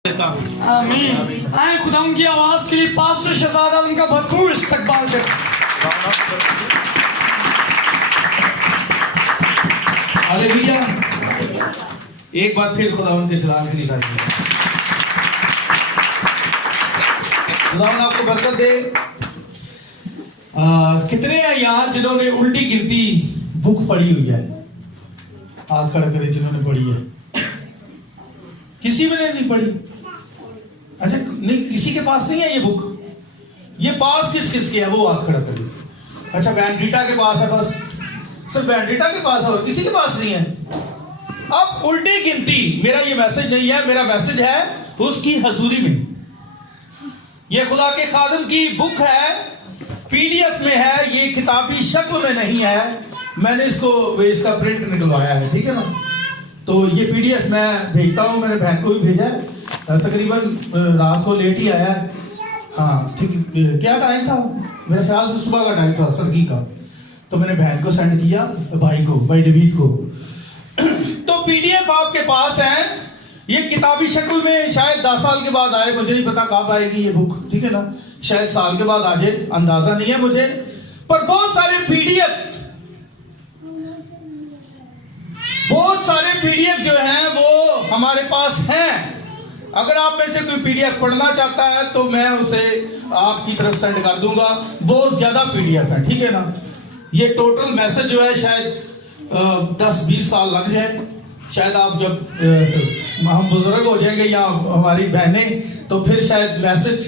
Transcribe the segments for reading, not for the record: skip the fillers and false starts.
आमीन। आए खुदा की आवाज के लिए पास्टर शहजाद आलम का भरपूर इस्तकबाल करें। हालेलुया। एक बार फिर खुदा उनके जलाल के लिए खुदा आपको बरकत दे। कितने हैं यहाँ जिन्होंने उल्टी गिनती बुक पढ़ी हुई है? हाथ खड़ा करें जिन्होंने पढ़ी है। किसी ने नहीं पढ़ी? अच्छा नहीं, किसी के पास नहीं है ये बुक? ये पास किस के है वो हाथ खड़ा करिए। अच्छा बैंडिटा के पास है, बस सिर्फ बैंडिटा के पास है और किसी के पास नहीं है। अब उल्टी गिनती मेरा ये मैसेज नहीं है, मेरा मैसेज है उसकी हजूरी में। ये खुदा के खादिम की बुक है, पीडीएफ में है, ये किताबी शक्ल में नहीं है। मैंने इसका प्रिंट निकलवाया है, ठीक है ना? तो ये पीडीएफ मैं भेजता हूँ, मैंने बहन को भी भेजा है, तकरीबन रात को लेट ही आया। हाँ ठीक, क्या टाइम था? मेरे ख्याल से सुबह का टाइम था, सरगी का। तो मैंने बहन को सेंड किया, भाई नवीद को। तो पीडीएफ आपके पास है, ये किताबी शक्ल में शायद 10 साल के बाद आए, मुझे नहीं पता कब आएगी ये बुक, ठीक है ना? शायद साल के बाद आ जाए, अंदाजा नहीं है मुझे। पर बहुत सारे पीडीएफ जो हैं वो हमारे पास हैं। अगर आप में से कोई पीडीएफ पढ़ना चाहता है तो मैं उसे आपकी तरफ सेंड कर दूंगा। बहुत ज्यादा पीडीएफ है, ठीक है ना? ये टोटल मैसेज जो है शायद 10-20 साल लग जाए। शायद आप जब हम बुजुर्ग हो जाएंगे या हमारी बहनें, तो फिर शायद मैसेज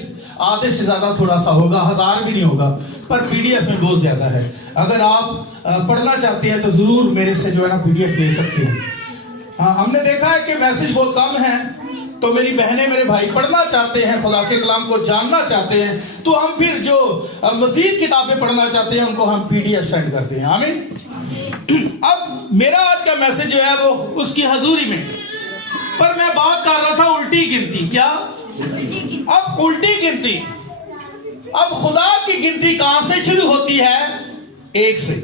आधे से ज्यादा थोड़ा सा होगा, 1000 भी नहीं होगा, पर पीडीएफ में बहुत ज्यादा है। अगर आप पढ़ना चाहते हैं तो जरूर मेरे से जो है ना पीडीएफ ले सकते हैं। हाँ, हमने देखा है कि मैसेज बहुत कम है, तो मेरी बहनें मेरे भाई पढ़ना चाहते हैं, खुदा के कलाम को जानना चाहते हैं, तो हम फिर जो मजीद किताबें पढ़ना चाहते हैं उनको हम पीडीएफ सेंड करते हैं। आमीन। अब मेरा आज का मैसेज जो है वो उसकी हजूरी में, पर मैं बात कर रहा था उल्टी गिनती। क्या? अब उल्टी गिनती, अब खुदा की गिनती कहां से शुरू होती है? 1 से।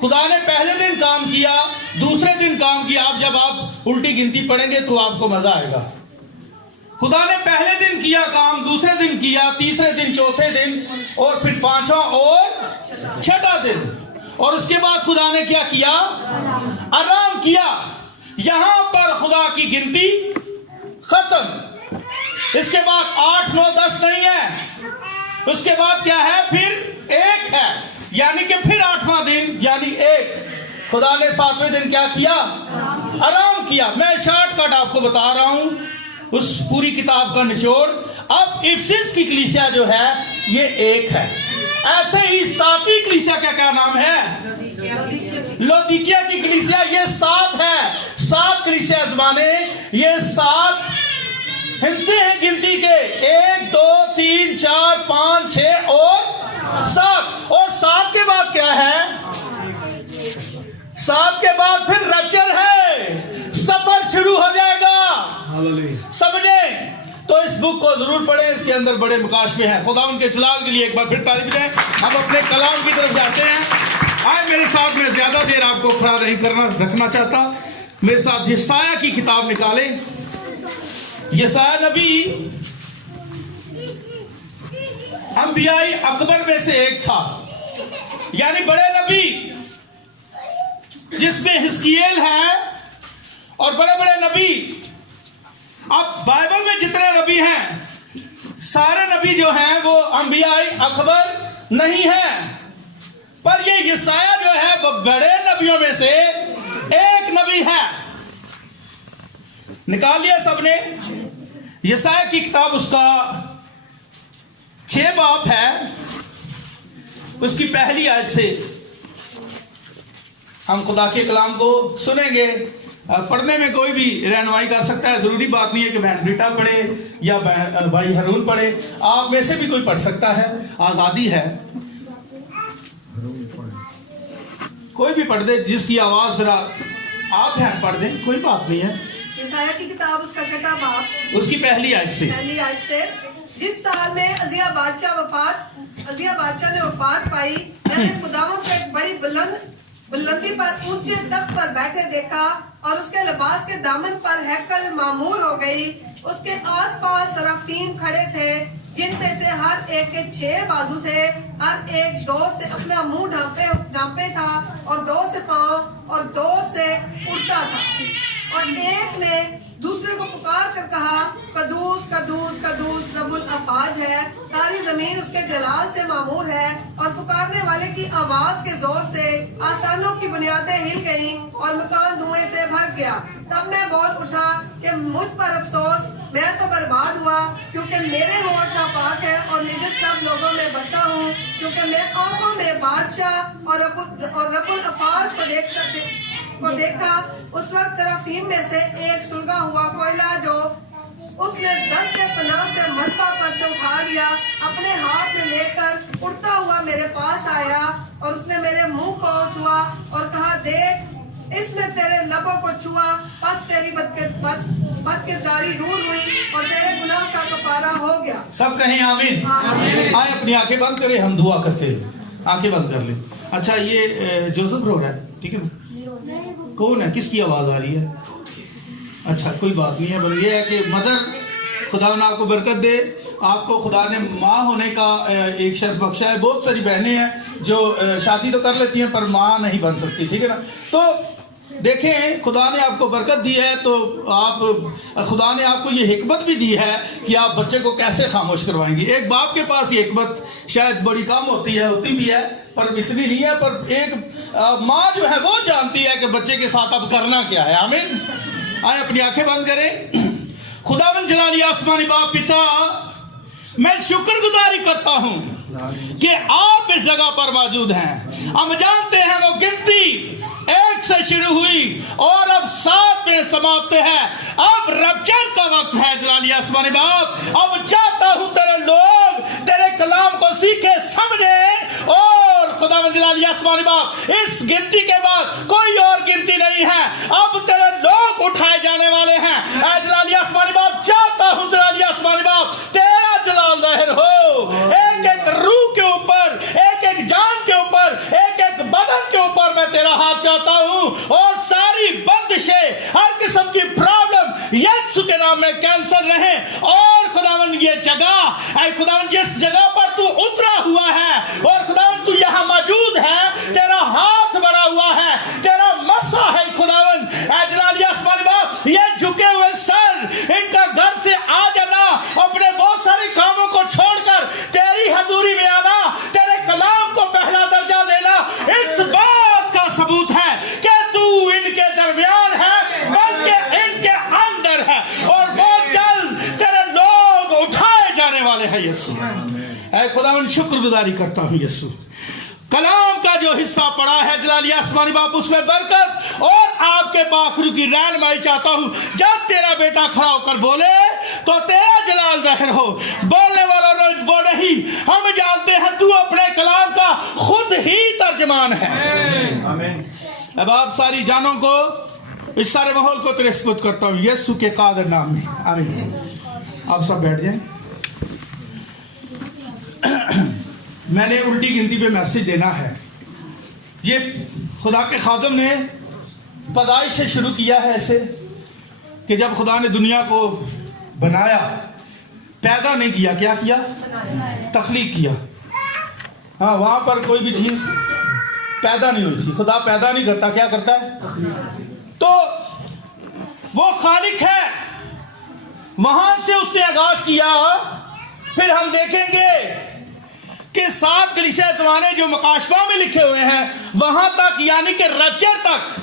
खुदा ने पहले दिन काम किया, दूसरे दिन काम किया। अब जब आप उल्टी गिनती पढ़ेंगे तो आपको मजा आएगा। खुदा ने पहले दिन किया काम, दूसरे दिन किया, तीसरे दिन, चौथे दिन, और फिर 5वां और 6वां दिन, और उसके बाद खुदा ने क्या किया? आराम किया। यहां पर खुदा की गिनती खत्म। इसके बाद 8, 9, 10 नहीं है। उसके बाद क्या है? फिर 1 है, यानी कि फिर 8वां दिन यानी 1। खुदा ने 7वें दिन क्या किया? आराम किया। मैं शॉर्टकट आपको बता रहा हूं उस पूरी किताब का निचोड़। अब इफिसस की कलीसिया जो है ये 1 है। ऐसे ही 7वीं कलीसिया का क्या नाम है? लौदीकिया की कलीसिया, ये 7 है। 7 कलीसिया ज़माने, ये 7 हिस्से हैं गिनती के, 1, 2, 3, 4, 5, 6 और 7। और 7 के बाद क्या है? 7 के बाद फिर रप्चर है, सफर शुरू हो जाएगा। समझे? तो इस बुक को जरूर पढ़ें, इसके अंदर बड़े मुकाशफे हैं। खुदा उनके जलाल के लिए एक बार फिर तारीफ दें। हम अपने कलाम की तरफ जाते हैं। आए मेरे साथ, में ज्यादा देर आपको खड़ा नहीं रखना चाहता। मेरे साथ यशाया की किताब निकालें। यशाया नबी अंबियाई अकबर में से एक था, यानी बड़े नबी, जिसमें हिजकियेल है और बड़े बड़े नबी। अब बाइबल में जितने नबी हैं, सारे नबी जो हैं वो अंबियाई अकबर नहीं है, पर ये यशाया जो है वो बड़े नबियों में से एक नबी है। निकाल लिया सबने? यशाया की किताब, उसका 6 बाब है, उसकी पहली आयत से हम खुदा के कलाम को सुनेंगे। पढ़ने में कोई भी रहनुमाई कर सकता है, जरूरी बात नहीं है कि बहन बेटा पढ़े या भाई हरून पढ़े, आप में से भी कोई पढ़ सकता है, आजादी है, कोई भी पढ़ दे, जिसकी आवाज जरा आप ध्यान पढ़ दें, कोई बात नहीं है। यशाया की किताब, उसका 6वां बाब, उसकी पहली आयत से। जिस साल में अजिया बादशाह ने वफात पाई, मैंने खुदावंद को एक बड़ी बुलंदी पर ऊंचे तख्त पर बैठे देखा, और उसके लिबास के दामन पर हैकल मामूर हो गई। उसके आसपास सराफीम खड़े थे, जिनमें से हर एक के 6 बाजू थे। हर एक 2 से अपना मुंह ढांपे था और 2 से पांव और 2 से उड़ता था। और एक ने दूसरे को पुकार कर कहा, कदूस कदूस कदूस रब्बुल अफवाज है, सारी जमीन उसके जलाल से मामूर है। और पुकारने वाले की आवाज के जोर से आसमानों की बुनियादें हिल गईं और मकान धुएं से भर गया। तब मैं बोल उठा कि मुझ पर अफसोस, मैं तो बर्बाद हुआ, क्योंकि मेरे होठ नापाक है और निजस सब लोगों में बसता हूँ। क्योंकि मैं आंखों में बादशाह और रब्बुल अफवाज को देखा। उस वक्त सराफीम में से एक सुलगा हुआ कोयला जो उसने 10 के पनाह से मजबा पर से उठा लिया, अपने हाथ में लेकर उड़ता हुआ मेरे पास आया और उसने मेरे मुंह को छुआ और कहा, देख, इसने तेरे लबों को छुआ, बस तेरी बदकिरदारी दूर हुई और तेरे गुनाह का कफारा हो गया। सब कहें आमीन। आए अपनी आंखें बंद करें, हम दुआ करते हैं। आंखें बंद कर ले। अच्छा, ये जोसेफ रो रहा है, ठीक है? कौन है? किसकी आवाज आ रही है? अच्छा, कोई बात नहीं है। बस ये है कि मदर, खुदा ने आपको बरकत दे। आपको खुदा ने माँ होने का एक शर्फ बख्शा है। बहुत सारी बहनें हैं जो शादी तो कर लेती हैं पर माँ नहीं बन सकती, ठीक है ना? तो देखें, खुदा ने आपको बरकत दी है, तो आप, खुदा ने आपको ये हिकमत भी दी है कि आप बच्चे को कैसे खामोश करवाएंगे। एक बाप के पास ये हिकमत शायद बड़ी कम होती भी है, पर इतनी नहीं है। पर एक माँ जो है वो जानती है कि बच्चे के साथ अब करना क्या है। आमीन। आए अपनी आंखें बंद करें। खुदावंद जलाली आसमानी बाप पिता, मैं शुक्रगुजारी करता हूँ कि आप इस जगह पर मौजूद हैं। हम जानते हैं वो गिनती 1 से शुरू हुई और अब 7 में समाप्त है। अब रप्चर का वक्त है जलाली आसमानी बाप। अब चाहता हूँ तेरे लोग तेरे कलाम को सीखे, समझे, और खुदावंद जलाली आसमानी बाप, इस गिनती के बाद कोई और गिनती नहीं है। अब तेरे लोग उठाए जाने वाले हैं। जलाली आसमानी बाप, चाहता हूँ जलाली आसमानी बाप, तेरा जलाल जाहिर हो। एक एक रूह के ऊपर, एक एक जान के ऊपर, एक एक बदन के ऊपर मैं तेरा हाथ चाहता हूँ। और सारी बंदिशें, हर किस्म की प्रॉब्लम यीशु के नाम में कैंसल रहे। और खुदावंद ये जगह, ऐ खुदावंद जिस जगह पर तू उतरा हुआ है और खुदावंद तू यहाँ मौजूद है, तेरा हाथ बड़ा हुआ है, तेरा मसा है खुदावंद। ऐ जलाली आसमानी बाप, ये झुके हुए सर, इनका घर से आ जाना, अपने बहुत सारे कामों को छोड़कर तेरी हजूरी में आना, तेरे कलाम को पहला दर्जा देना, इस बात का सबूत है कि तू इनके दरमियान है, बल्कि इनके अंदर है। और बहुत जल्द तेरे लोग उठाए जाने वाले हैं यीशु। ऐ खुदावंद, शुक्रगुजारी करता हूँ यीशु। कलाम का जो हिस्सा पड़ा है जलाली आसमानी बाप, उसमें बरकत और आपके पाखरू की रहनुमाई चाहता हूँ। जब तेरा बेटा खड़ा होकर बोले तो तेरा जलाल जाहिर हो। बोलने वाला वो नहीं, हम जानते हैं तू अपने कलाम का खुद ही तर्जमान है। आमीन। अब आप सारी जानों को, इस सारे माहौल को तेरे सुपुर्द करता हूँ यीशु के कादर नाम में। आमीन। आप सब बैठ जाएं। मैंने उल्टी गिनती पे मैसेज देना है। ये खुदा के खादम ने पैदाइश से शुरू किया है ऐसे कि जब खुदा ने दुनिया को बनाया, पैदा नहीं किया, क्या किया? तख्लीक किया। हाँ, वहां पर कोई भी चीज पैदा नहीं हुई थी। खुदा पैदा नहीं करता, क्या करता है? तो वो खालिक है, वहां से उसने आगाज किया। फिर हम देखेंगे कि 7 कलीसिया ज़माने जो मकाशफा में लिखे हुए हैं, वहां तक, यानी कि रप्चर तक,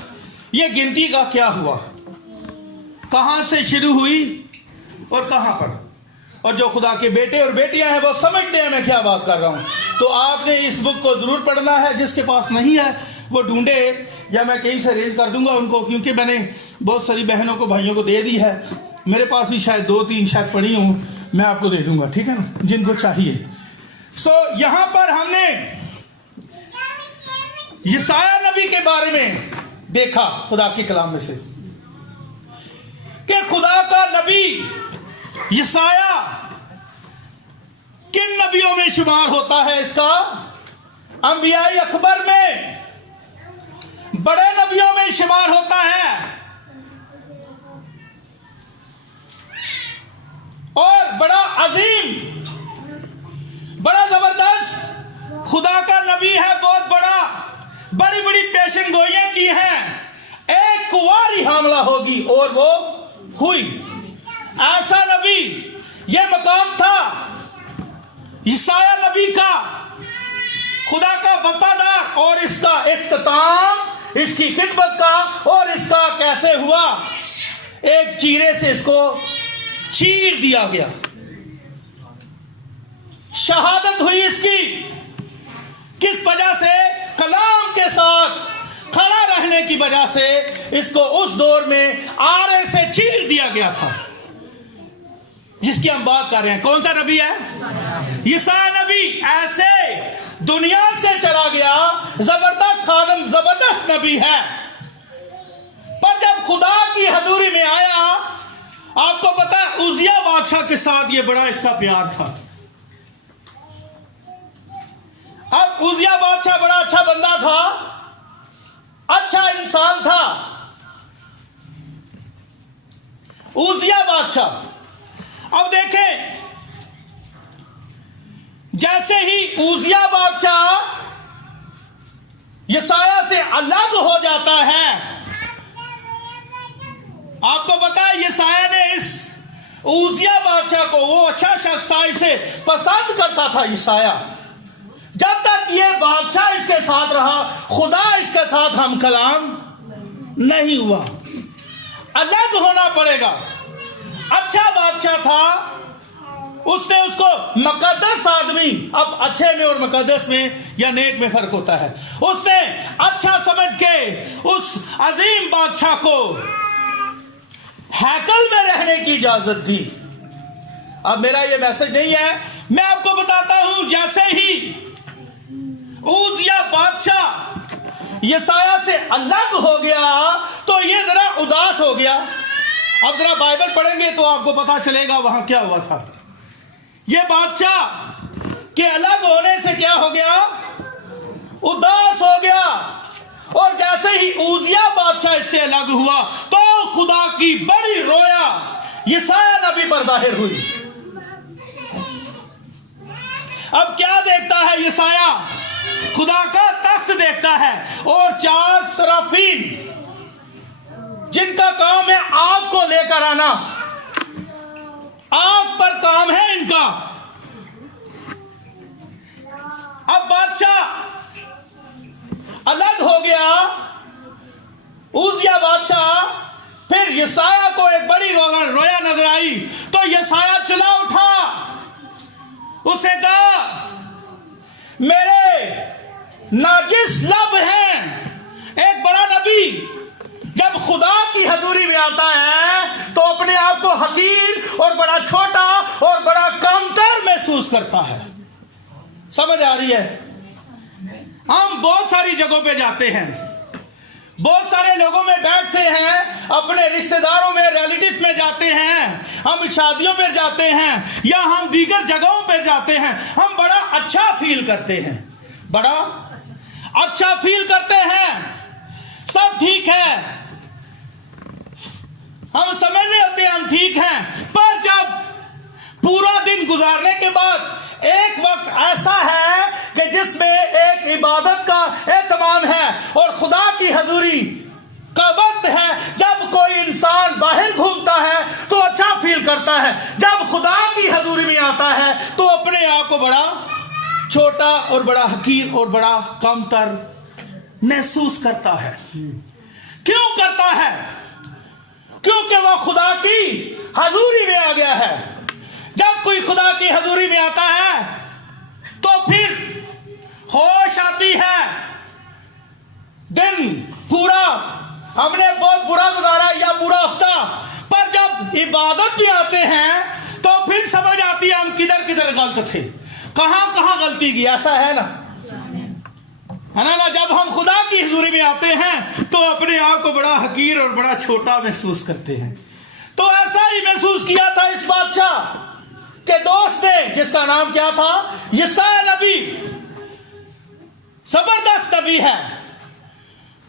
ये गिनती का क्या हुआ, कहां से शुरू हुई और कहां पर। और जो खुदा के बेटे और बेटियां हैं वो समझते हैं मैं क्या बात कर रहा हूं। तो आपने इस बुक को जरूर पढ़ना है। जिसके पास नहीं है वो ढूंढे, या मैं कहीं से अरेंज कर दूंगा उनको, क्योंकि मैंने बहुत सारी बहनों को, भाइयों को दे दी है। मेरे पास भी शायद 2-3 शायद पढ़ी हूं, मैं आपको दे दूंगा, ठीक है ना, जिनको चाहिए। यहां पर हमने यशाया नबी के बारे में देखा खुदा के कलाम में से कि खुदा का नबी यशाया किन नबियों में शुमार होता है। इसका अंबियाई अकबर में बड़े नबियों में शुमार होता है। अजीम, बड़ा जबरदस्त खुदा का नबी है, बहुत बड़ा, बड़ी बड़ी पेशन गोइयां की हैं, एक कुंवारी हमला होगी और वो हुई। ऐसा नबी, ये मकाम था ईसाया नबी का, खुदा का वफादार, और इसका इख्तिताम इसकी खिदमत का, और इसका कैसे हुआ, एक चीरे से इसको चीर दिया गया, शहादत हुई इसकी। किस वजह से? कलाम के साथ खड़ा रहने की वजह से इसको उस दौर में आरे से चीर दिया गया था, जिसकी हम बात कर रहे हैं। कौन सा नबी है? ईसा नबी। ऐसे दुनिया से चला गया, जबरदस्त खादम, जबरदस्त नबी है, पर जब खुदा की हजूरी में आया, आपको पता है उजिया बादशाह के साथ ये बड़ा इसका प्यार था। अब उजिया बादशाह बड़ा अच्छा बंदा था, अच्छा इंसान था उजिया बादशाह। अब देखें, जैसे ही उजिया बादशाह यसाया से अलग हो जाता है, आपको पता है यसाया ने इस उजिया बादशाह को, वो अच्छा शख्स था, इसे पसंद करता था यसाया। जब तक ये बादशाह इसके साथ रहा, खुदा इसके साथ हम कलाम नहीं हुआ, अलग होना पड़ेगा। अच्छा बादशाह था, उसने उसको मुकद्दस आदमी, अब अच्छे में और मुकद्दस में या नेक में फर्क होता है, उसने अच्छा समझ के उस अजीम बादशाह को हैकल में रहने की इजाजत दी। अब मेरा ये मैसेज नहीं है, मैं आपको बताता हूं, जैसे ही उजिया बादशाह यसाया से अलग हो गया तो ये जरा उदास हो गया। अब जरा बाइबल पढ़ेंगे तो आपको पता चलेगा वहां क्या हुआ था। ये बादशाह के अलग होने से क्या हो गया? उदास हो गया। और जैसे ही उजिया बादशाह इससे अलग हुआ तो खुदा की बड़ी रोया यसाया नबी पर जाहिर हुई। अब क्या देखता है यसाया? खुदा का तख्त देखता है और 4 सराफीन, जिनका काम है आग को लेकर आना, आग पर काम है इनका। अब बादशाह अलग हो गया, उजिया बादशाह, फिर यसाया को एक बड़ी रोया नजर आई तो यसाया चला उठा, उसे कहा मेरे नाजिस लब हैं। एक बड़ा नबी जब खुदा की हजूरी में आता है तो अपने आप को हकीर और बड़ा छोटा और बड़ा कमतर महसूस करता है। समझ आ रही है? हम बहुत सारी जगहों पे जाते हैं, बहुत सारे लोगों में बैठते हैं, अपने रिश्तेदारों में, रिलेटिव में जाते हैं, हम शादियों पर जाते हैं या हम दीगर जगहों पर जाते हैं, हम बड़ा अच्छा फील करते हैं, बड़ा अच्छा फील करते हैं, सब ठीक है, हम समझ रहे होते हैं हम ठीक हैं। पर जब पूरा दिन गुजारने के बाद एक वक्त ऐसा है कि जिसमें एक इबादत का एहतमाम है और खुदा की हजूरी का वक्त है, जब कोई इंसान बाहर घूमता है तो अच्छा फील करता है, जब खुदा की हजूरी में आता है तो अपने आप को बड़ा छोटा और बड़ा हकीर और बड़ा कमतर महसूस करता है। क्यों करता है? क्योंकि वह खुदा की हजूरी में आ गया है। जब कोई खुदा की हजूरी में आता है तो फिर होश आती है। दिन पूरा हमने बहुत बुरा गुजारा या बुरा हफ्ता, पर जब इबादत में आते हैं तो फिर समझ आती है हम किधर किधर गलत थे, कहां कहां गलती की। ऐसा है ना जब हम खुदा की हुजूरी में आते हैं तो अपने आप को बड़ा हकीर और बड़ा छोटा महसूस करते हैं। तो ऐसा ही महसूस किया था इस बादशाह के दोस्त ने, जिसका नाम क्या था? यसाया नबी। जबरदस्त नबी है,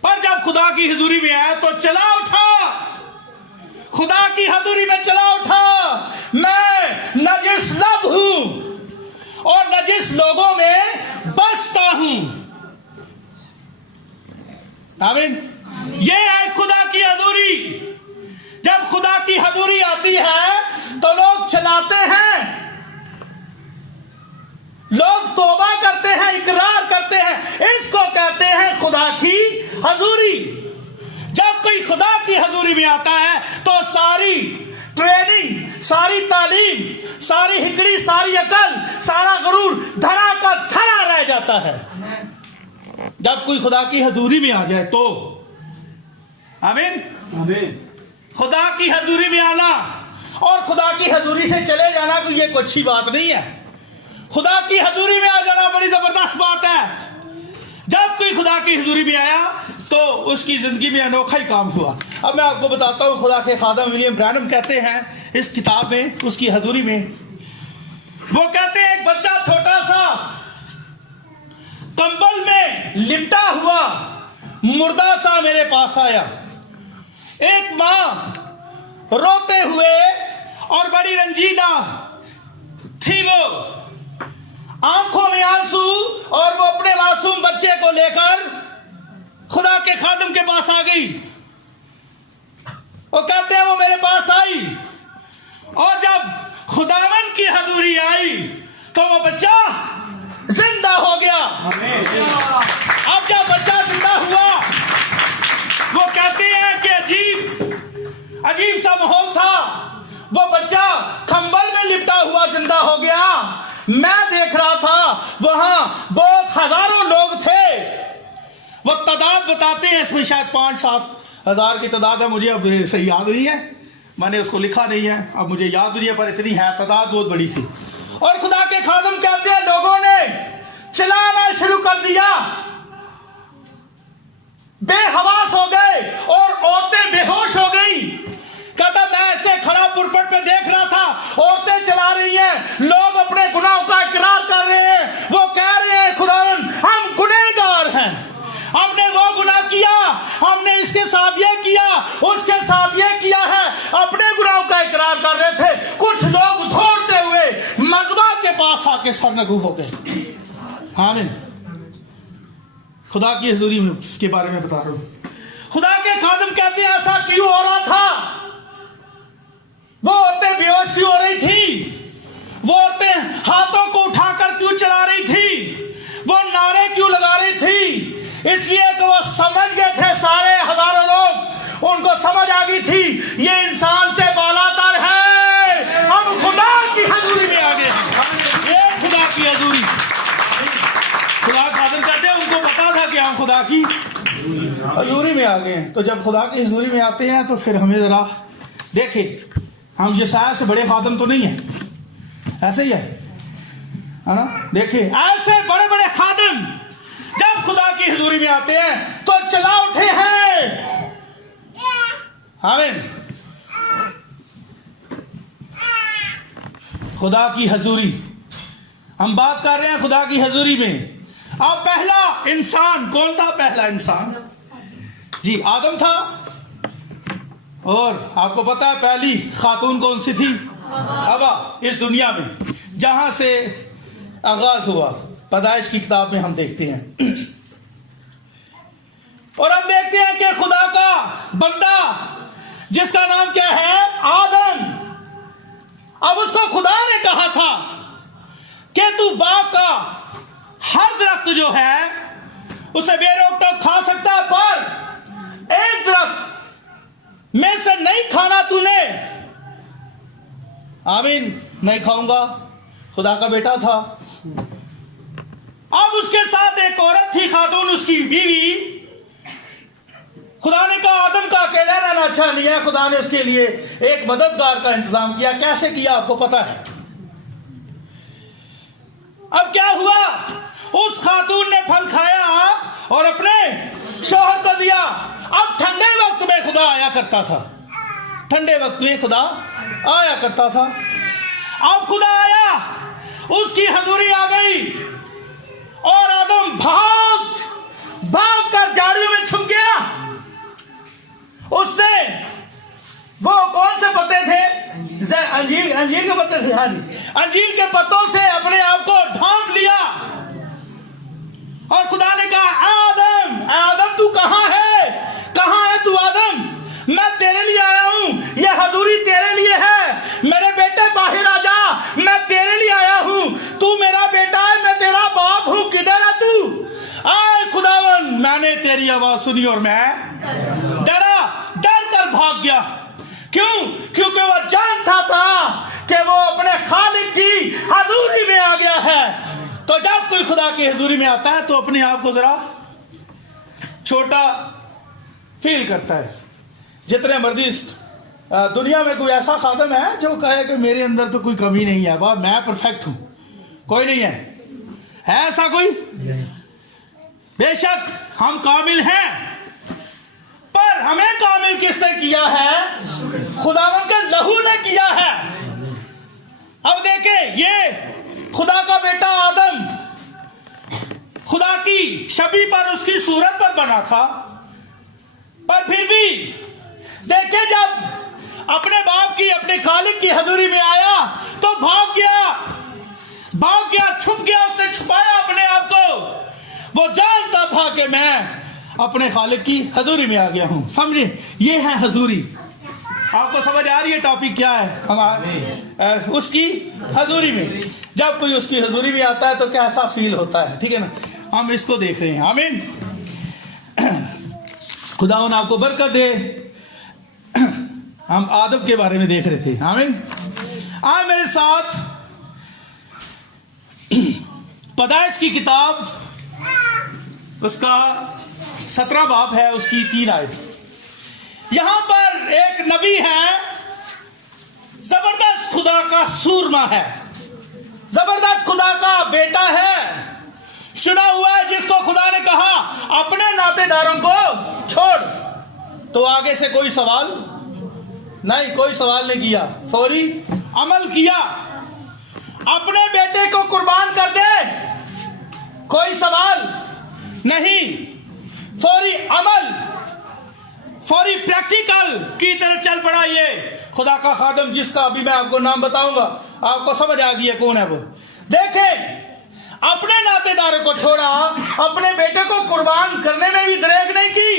पर जब खुदा की हुजूरी में आया तो चला उठा, खुदा की हजूरी में चला उठा। मैं नजिस लब आमीन। ये है खुदा की हजूरी। जब खुदा की हजूरी आती है तो लोग चलाते हैं, लोग तौबा करते हैं, इकरार करते हैं। इसको कहते हैं खुदा की हजूरी। जब कोई खुदा की हजूरी में आता है तो सारी ट्रेनिंग, सारी तालीम, सारी हिकड़ी, सारी अकल, सारा गुरूर धरा का धरा रह जाता है। जब कोई खुदा की हजूरी में आ जाए तो आमीन, आमीन। खुदा की हजूरी में आना और खुदा की हजूरी से चले जाना कोई ये कोई अच्छी बात नहीं है। खुदा की हजूरी में आ जाना बड़ी जबरदस्त बात है। जब कोई खुदा की हजूरी में आया तो उसकी जिंदगी में अनोखा ही काम हुआ। अब मैं आपको बताता हूँ, खुदा के खादम विलियम ब्रैनम कहते हैं इस किताब में, उसकी हजूरी में, वो कहते हैं एक बच्चा छोटा सा कंबल में लिपटा हुआ मुर्दा सा मेरे पास आया। एक मां रोते हुए और बड़ी रंजीदा थी, वो आंखों में आंसू, और वो अपने मासूम बच्चे को लेकर खुदा के खादिम के पास आ गई। वो कहते हैं वो मेरे पास आई और जब खुदावन की हजूरी आई तो वो बच्चा जिंदा हो गया। अब जब बच्चा जिंदा हुआ, वो कहते हैं कि अजीब सा माहौल था। वो बच्चा कंबल में लिपटा हुआ जिंदा हो गया। मैं देख रहा था वहां बहुत हजारों लोग थे। वो तादाद बताते हैं, इसमें शायद 5-7 हजार की तादाद है, मुझे अब सही याद नहीं है, मैंने उसको लिखा नहीं है, अब मुझे याद भी नहीं है, पर इतनी है, तादाद बहुत बड़ी थी। और खुदा के खादिम कहते हैं लोगों ने चिल्लाना शुरू कर दिया, बेहवास हो गए और औरतें बेहोश हो गई। कहता मैं ऐसे खड़ा पुरपट पे देख रहा था, औरतें चला रही हैं, लोग अपने गुनाहों का इकरार कर रहे हैं। वो कह रहे हैं खुदावन हम गुनहगार हैं, हमने वो गुनाह किया, हमने इसके साथ ये किया, उसके साथ ये किया है, अपने गुनाहों का इकरार कर रहे थे। कुछ लोग दौड़ते हुए मजबा के पास आके सरनगू हो गए। आमीन। खुदा की हजूरी के बारे में बता रहा हूं। खुदा के खादिम कहते हैं ऐसा क्यों हो रहा था? वो औरतें बेहोश क्यों हो रही थी? वो औरतें हाथों को उठाकर क्यों चला रही थी? वो नारे क्यों लगा रही थी? इसलिए कि वो समझ गए थे, सारे हजारों लोग उनको समझ आ गई थी ये इंसान से बालातर है, हम खुदा की हजूरी में आ गए हैं। ये खुदा की हजूरी। खुदा खादिम कहते हैं उनको पता था कि हम खुदा की हजूरी में आ गए हैं। तो जब खुदा की हजूरी में आते हैं तो फिर हमें जरा देखें, हम यशायाह से बड़े खादिम तो नहीं है, ऐसे ही है ना? देखिए ऐसे बड़े बड़े खादिम जब खुदा की हजूरी में आते हैं तो चला उठे हैं। आमीन। खुदा की हजूरी, हम बात कर रहे हैं खुदा की हजूरी में। अब पहला इंसान कौन था? पहला इंसान जी आदम था। और आपको पता है पहली खातून कौन सी थी? हवा। इस दुनिया में जहां से आगाज हुआ पैदाइश की किताब में हम देखते हैं। और हम देखते हैं कि खुदा का बंदा जिसका नाम क्या है? आदम। अब उसको खुदा ने कहा था कि तू बाग का हर दरख्त जो है उसे बेरोक टोक खा सकता है, पर एक दरख्त में से नहीं खाना तूने। आमीन। नहीं खाऊंगा। खुदा का बेटा था। अब उसके साथ एक औरत थी, खातून, उसकी बीवी। खुदा ने कहा आदम का अकेला रहना अच्छा नहीं है। खुदा ने उसके लिए एक मददगार का इंतजाम किया। कैसे किया आपको पता है? अब क्या हुआ? उस खातून ने फल खाया और अपने शौहर को दिया। अब ठंडे वक्त में खुदा आया करता था, ठंडे वक्त में खुदा आया करता था। अब खुदा आया, उसकी हजूरी आ गई और आदम भाग कर झाड़ियों में छुप गया। उसने वो कौन से पत्ते थे? अंजीर के पत्ते थे। हाँ जी, अंजीर के पत्तों से अपने आप को ढांप लिया और खुदा ने कहा आदम, आदम तू कहां है, कहां है तू आदम, मैं तेरे लिए आया हूं, ये हजूरी तेरे लिए है, मेरे बेटे बाहर आ जा, मैं तेरे लिए आया हूं, तू मेरा बेटा है, मैं तेरा बाप हूं, किधर है तू? आए खुदावन, मैंने तेरी आवाज सुनी और मैं डरा, डर कर भाग गया। क्यों? क्योंकि वो जानता था कि वो अपने खालिक की हजूरी में आ गया है। तो जब कोई खुदा की हजूरी में आता है तो अपने आप को जरा छोटा फील करता है। जितने मर्जी दुनिया में कोई ऐसा खादम है जो कहे कि मेरे अंदर तो कोई कमी नहीं है, वाह मैं परफेक्ट हूं, कोई नहीं है ऐसा कोई? बेशक हम कामिल हैं, पर हमें कामिल किसने किया है? खुदावन के लहू ने किया है। अब देखें, ये खुदा का बेटा आदम खुदा की छवि पर, उसकी सूरत पर बना था, पर फिर भी देखे जब अपने बाप की, अपने खालिक की हजूरी में आया तो भाग गया, छुप गया, उसने छुपाया अपने आप को। वो जानता था कि मैं अपने खालिक की हजूरी में आ गया हूं। समझे, ये है हजूरी। आपको समझ आ रही है टॉपिक क्या है हमारे? उसकी हजूरी में, जब कोई उसकी हजूरी में आता है तो कैसा फील होता है, ठीक है ना? हम इसको देख रहे हैं। आमीन। खुदावन आपको बरकत दे। हम आदम के बारे में देख रहे थे। आमीन। आज मेरे साथ पैदाइश की किताब, उसका 17 बाब है, उसकी 3 आयत। यहां पर एक नबी है, जबरदस्त खुदा का सूरमा है, जबरदस्त खुदा का बेटा है, चुना हुआ है, जिसको खुदा ने कहा अपने नातेदारों को छोड़। तो आगे से कोई सवाल नहीं, कोई सवाल नहीं किया, फौरी अमल किया। अपने बेटे को कुर्बान कर दे, कोई सवाल नहीं, फौरी अमल, फौरी प्रैक्टिकल की तरफ चल पड़ा। ये खुदा का खादम, जिसका अभी मैं आपको नाम बताऊंगा, आपको समझ आ गई है कौन है वो। देखें, अपने नातेदारों को छोड़ा, अपने बेटे को कुर्बान करने में भी दरेग नहीं की।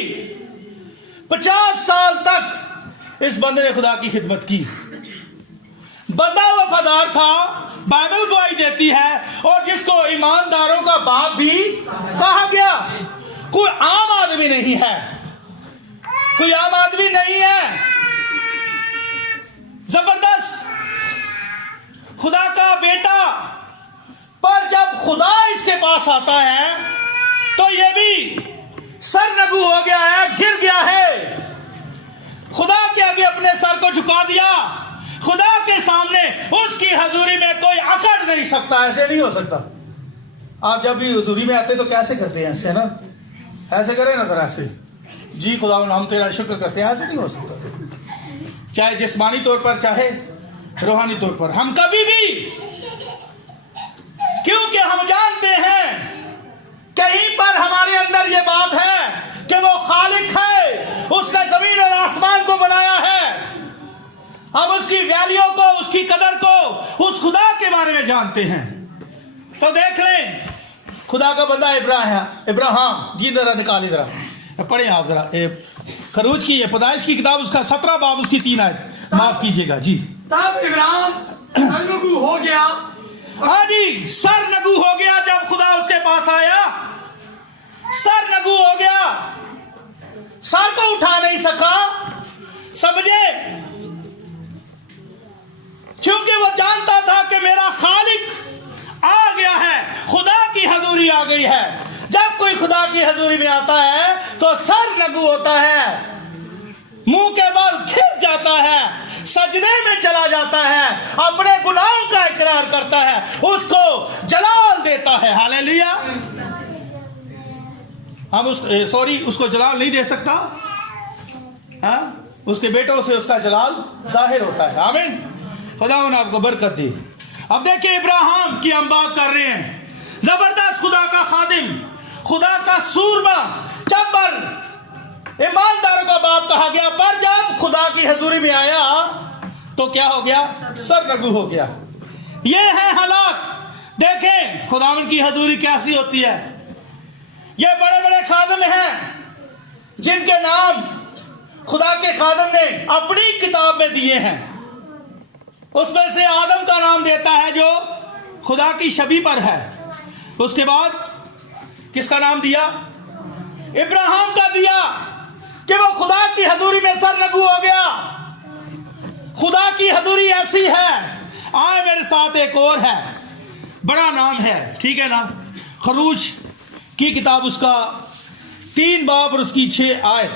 50 साल तक इस बंदे ने खुदा की खिदमत की। बंदा वफादार था, बाइबल गवाही देती है, और जिसको ईमानदारों का बाप भी कहा गया। कोई आम आदमी नहीं है, कोई आम आदमी नहीं है, जबरदस्त खुदा का बेटा। पर जब खुदा इसके पास आता है तो ये भी सरनगू हो गया है, गिर गया है। खुदा के आगे अपने सर को झुका दिया। खुदा के सामने उसकी हजूरी में कोई अकड़ नहीं सकता। ऐसे नहीं हो सकता। आप जब भी हजूरी में आते तो कैसे करते हैं? ऐसे ना, ऐसे करें ना, तरह से जी खुदा हम तेरा शुक्र करते हैं। ऐसे नहीं हो सकता, चाहे जिस्मानी तौर पर चाहे रूहानी तौर पर। हम कभी भी, क्योंकि हम जानते हैं कहीं पर हमारे अंदर ये बात है कि वो खालिक है, उसने जमीन और आसमान को बनाया है। हम उसकी वैल्यू को, उसकी कदर को, उस खुदा के बारे में जानते हैं। तो देख लें, खुदा का बंदा इब्राहिम जी, जरा निकाली, जरा पढ़े आप जरा खरूज की पैदाइश की किताब, उसका 17 बाब, उसकी 3 आयत। माफ कीजिएगा जी। तब इब्राहिम सरनगू हो गया। हाँ जी, सरनगू हो गया। जब खुदा उसके पास आया, सरनगू हो गया, सर को उठा नहीं सका। समझे, क्योंकि वो जानता था कि मेरा खालिक आ गया है, खुदा की हजूरी आ गई है। जब कोई खुदा की हजूरी में आता है तो सर नगू होता है, मुंह के बल खिंच जाता है, सजदे में चला जाता है, अपने गुनाहों का इकरार करता है, उसको जलाल देता है। हालेलुया। हम उसको जलाल नहीं दे सकता, हाँ? उसके बेटों से उसका जलाल जाहिर होता है। आमीन। खुदा ने आपको बरकत दी। अब देखिए, इब्राहिम की हम बात कर रहे हैं, जबरदस्त खुदा का खादिम, खुदा का सूरमा, जब्बर, ईमानदारों का बाप कहा गया। पर जब खुदा की हजूरी में आया तो क्या हो गया? सरनगू हो गया। ये है हालात। देखें खुदावन की हजूरी कैसी होती है। ये बड़े बड़े खादिम हैं जिनके नाम खुदा के खादिम ने अपनी किताब में दिए हैं। उसमें से आदम का नाम देता है जो खुदा की छवि पर है। उसके बाद किसका नाम दिया? इब्राहिम का दिया कि वो खुदा की हजूरी में सरनगू हो गया। खुदा की हजूरी ऐसी है। आए मेरे साथ एक और है, बड़ा नाम है, ठीक है ना? खरूज की किताब, उसका 3 बाब और उसकी 6 आयत।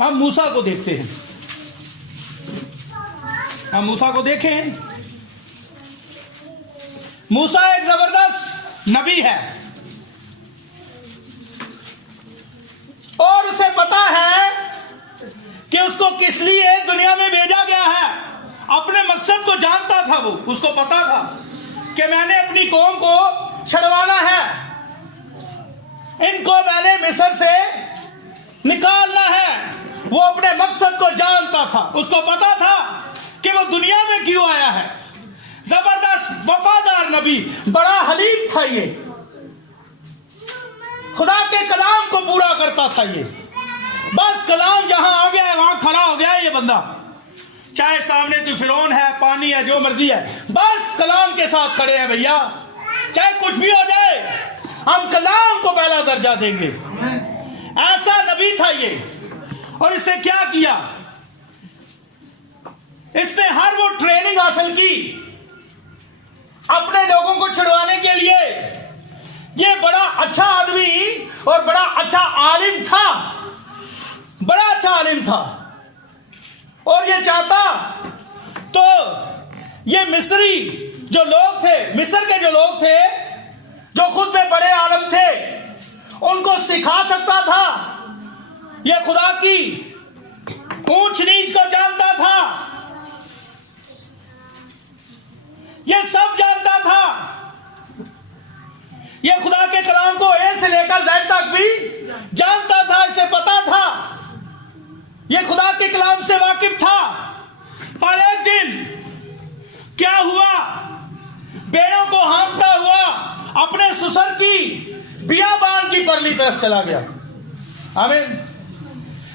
हम मूसा को देखते हैं, हम मूसा को देखें। मूसा एक जबरदस्त नबी है और उसे पता है कि उसको किस लिए दुनिया में भेजा गया है। अपने मकसद को जानता था वो, उसको पता था कि मैंने अपनी कौम को छुड़वाना है, इनको मैंने मिस्र से निकालना है। वो अपने मकसद को जानता था, उसको पता था कि वो दुनिया में क्यों आया है। जबरदस्त वफादार नबी, बड़ा हलीम था ये, खुदा के कलाम को पूरा करता था ये। बस कलाम जहां आ गया है वहां खड़ा हो गया है ये बंदा, चाहे सामने कोई फिरौन है, पानी है, जो मर्जी है, बस कलाम के साथ खड़े हैं भैया। चाहे कुछ भी हो जाए, हम कलाम को पहला दर्जा देंगे। ऐसा नबी था ये। और इसने क्या किया? इसने हर वो ट्रेनिंग हासिल की अपने लोगों को छुड़वाने के लिए। ये बड़ा अच्छा आदमी और बड़ा अच्छा आलिम था, बड़ा अच्छा आलिम था। और ये चाहता तो ये मिस्री जो लोग थे, मिस्र के जो लोग थे, जो खुद में बड़े आलिम थे, उनको सिखा सकता था। ये खुदा की ऊंच नीच को जानता था, ये सब जानता था। ये खुदा के कलाम को ए से लेकर जेड तक भी जानता था, इसे पता था। ये खुदा के कलाम से वाकिफ था। पर एक दिन क्या हुआ? बेड़ों को हाँकता हुआ अपने ससुर की बियाबान की परली तरफ चला गया। आमीन।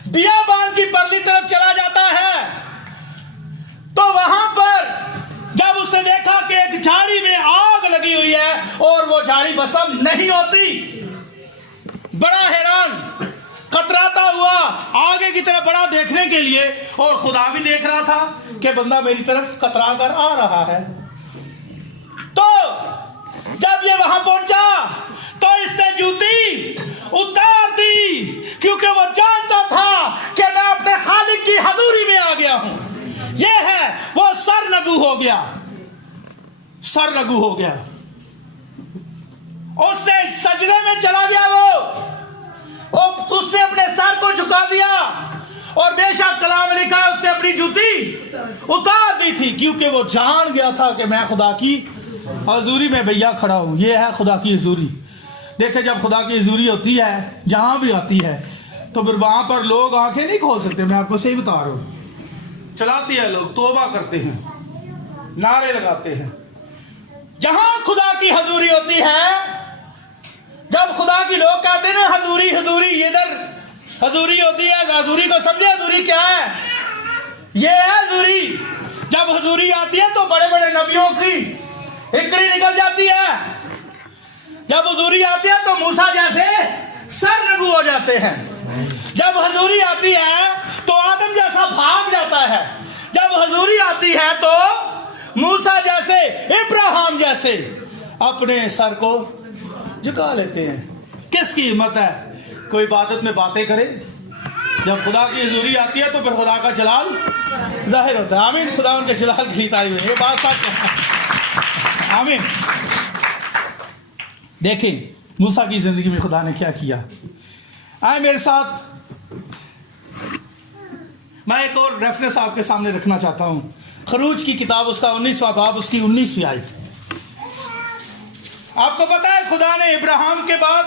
बियाबान की परली तरफ चला जाता है तो वहां पर जब उसने देखा कि एक झाड़ी में आग लगी हुई है और वो झाड़ी भस्म नहीं होती, बड़ा हैरान, कतराता हुआ आगे की तरफ बढ़ा देखने के लिए। और खुदा भी देख रहा था कि बंदा मेरी तरफ कतरा कर आ रहा है। तो जब ये वहां पहुंचा तो इसने जूती उतार दी, क्योंकि वो जानता था कि मैं अपने खालिक की हजूरी में आ गया हूं। ये है वो सरनगू हो गया, सरनगू हो गया। उसने सजदे में चला गया वो उसने अपने सर को झुका दिया और बेशक कलाम में लिखा है उसने अपनी जूती उतार दी थी, क्योंकि वो जान गया था कि मैं खुदा की हजूरी में भैया खड़ा हूं। ये है खुदा की हजूरी। देखे, जब खुदा की हजूरी होती है, जहां भी आती है, तो फिर वहां पर लोग आंखें नहीं खोल सकते। मैं आपको सही बता रहा हूं। चलाते हैं लोग, तौबा करते हैं, नारे लगाते हैं। जहां खुदा की हजूरी होती है, जब खुदा की लोग कहते हैं ना हजूरी हजूरी, इधर हजूरी होती है। हजूरी को समझे, हजूरी क्या है? ये है हजूरी। जब हजूरी आती है तो बड़े बड़े नबियों की हिकड़ी निकल जाती है। जब हजूरी आती है तो मूसा जैसे सरनगू हो जाते हैं। जब हजूरी आती है तो आदम जैसा भाग जाता है। जब हजूरी आती है तो मूसा जैसे, इब्राहिम जैसे अपने सर को झुका लेते हैं। किसकी हिम्मत है कोई इबादत में बातें करे? जब खुदा की हजूरी आती है तो फिर खुदा का जलाल जाहिर होता है। आमीन। खुदा उनके जलाल की तारीफ है, ये बात सच है। आमीन। देखें मूसा की जिंदगी में खुदा ने क्या किया। आए मेरे साथ, मैं एक और रेफरेंस आपके सामने रखना चाहता हूं। खरूज की किताब, उसका 19वां बाब, उसकी 19वीं आयत। आपको पता है खुदा ने इब्राहिम के बाद,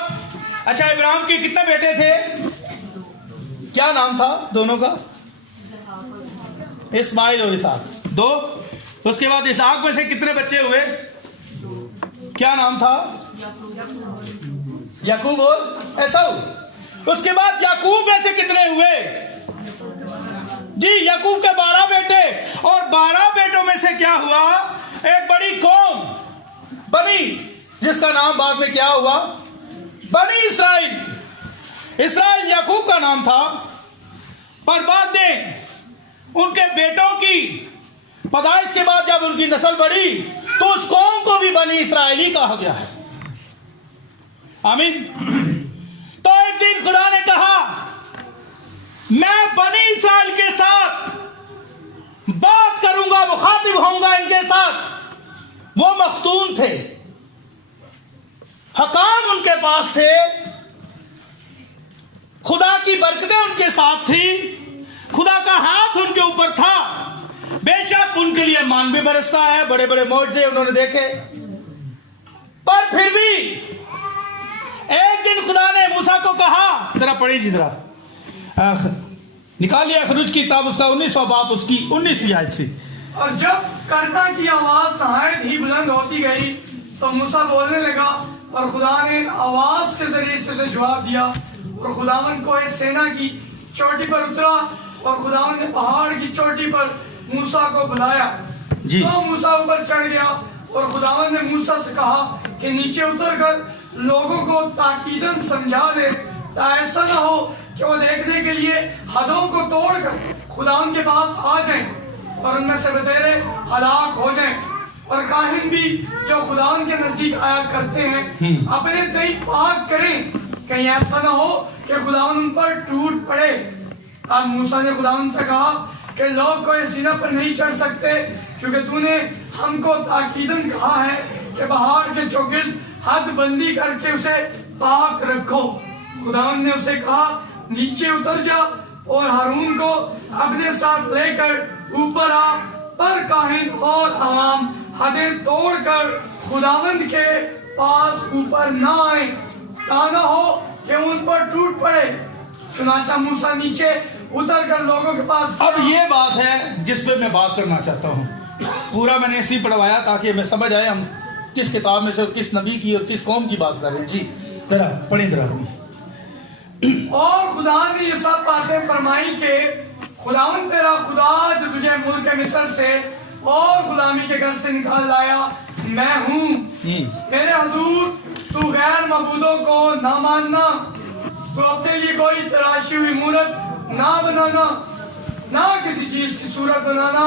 अच्छा इब्राहिम के कितने बेटे थे? क्या नाम था दोनों का? इस्माइल और इसहाक, 2। उसके बाद इसहाक में से कितने बच्चे हुए? क्या नाम था? याकूब और एसाऊ। उसके बाद याकूब में से कितने हुए जी? याकूब के 12 बेटे, और 12 बेटों में से क्या हुआ? एक बड़ी कौम बनी, जिसका नाम बाद में क्या हुआ? बनी इसराइल। इसराइल याकूब का नाम था, पर बाद में उनके बेटों की पैदाइश के बाद जब उनकी नस्ल बढ़ी तो उस कौम को भी बनी इसराइली कहा गया है। आमीन। तो एक दिन खुदा ने कहा, मैं बनी इसराइल के साथ बात करूंगा, मुखातिब होऊंगा इनके साथ। वो मख्तून थे, हकाम उनके पास थे, खुदा की बरकतें उनके साथ थी, खुदा का हाथ उनके ऊपर था। बेशक उनके लिए मान भी बरसता है, बड़े बड़े मौजज़े उन्होंने देखे, पर फिर भी एक दिन खुदा ने मूसा को कहा, जरा पढ़ी जी, जरा निकालिए खरूज की किताब उसका 19वां बाब उसकी 19वीं आयत से। और जब कर्ता की आवाज नहायत ही बुलंद होती गई तो मूसा बोलने लगा, और खुदा ने आवाज के जरिए से उसे जवाब दिया। और खुदावन को इस सेना की चोटी पर उतरा, और खुदावन ने पहाड़ की चोटी पर मूसा को बुलाया जी। तो मूसा ऊपर चढ़ गया, और खुदावन ने मूसा से कहा कि नीचे उतरकर लोगों को ताकीदन समझा दे, ताकि ऐसा ना हो कि वो देखने के लिए हदों को तोड़कर खुदावन के पास आ जाएं और उनमें से बतेरे हलाक हो जाएं। और काहिन भी जो खुदावन के नजदीक आया करते हैं अपने दई पाक करें, कहीं ऐसा ना हो कि खुदावन उन पर टूट पड़े। अब मूसा ने खुदावन से कहा कि लोग कोई सीना पर नहीं चढ़ सकते, क्योंकि तूने हमको ताकीदन कहा है कि पहाड़ के चौगिर्द हद बंदी करके उसे पाक रखो। खुदावन ने उसे कहा, नीचे उतर जा और हारून को अपने साथ लेकर ऊपर आ, पर काहिन और अवाम हदें तोड़कर खुदावंद के पास ऊपर ना आए, ताना हो कि उन पर टूट पड़े। चुनाचा मूसा नीचे उतर कर लोगों के पास। अब ये बात है जिस पे मैं बात करना चाहता हूँ। पूरा मैंने इसलिए पढ़वाया ताकि हमें समझ आए हम किस किताब में से किस नबी की और किस कौम की बात कर रहे हैं। जी जरा पढ़े जरा। और खुदा ने ये सब बातें फरमाई के खुदावन तेरा खुदा जो तुझे मुल्क मिस्र से और गुलामी के घर से निकाल लाया मैं हूँ। मेरे हजूर तू गैर मबूदों को ना मानना, तू अपने लिए कोई तराशी हुई मूरत ना बनाना, ना किसी चीज की सूरत बनाना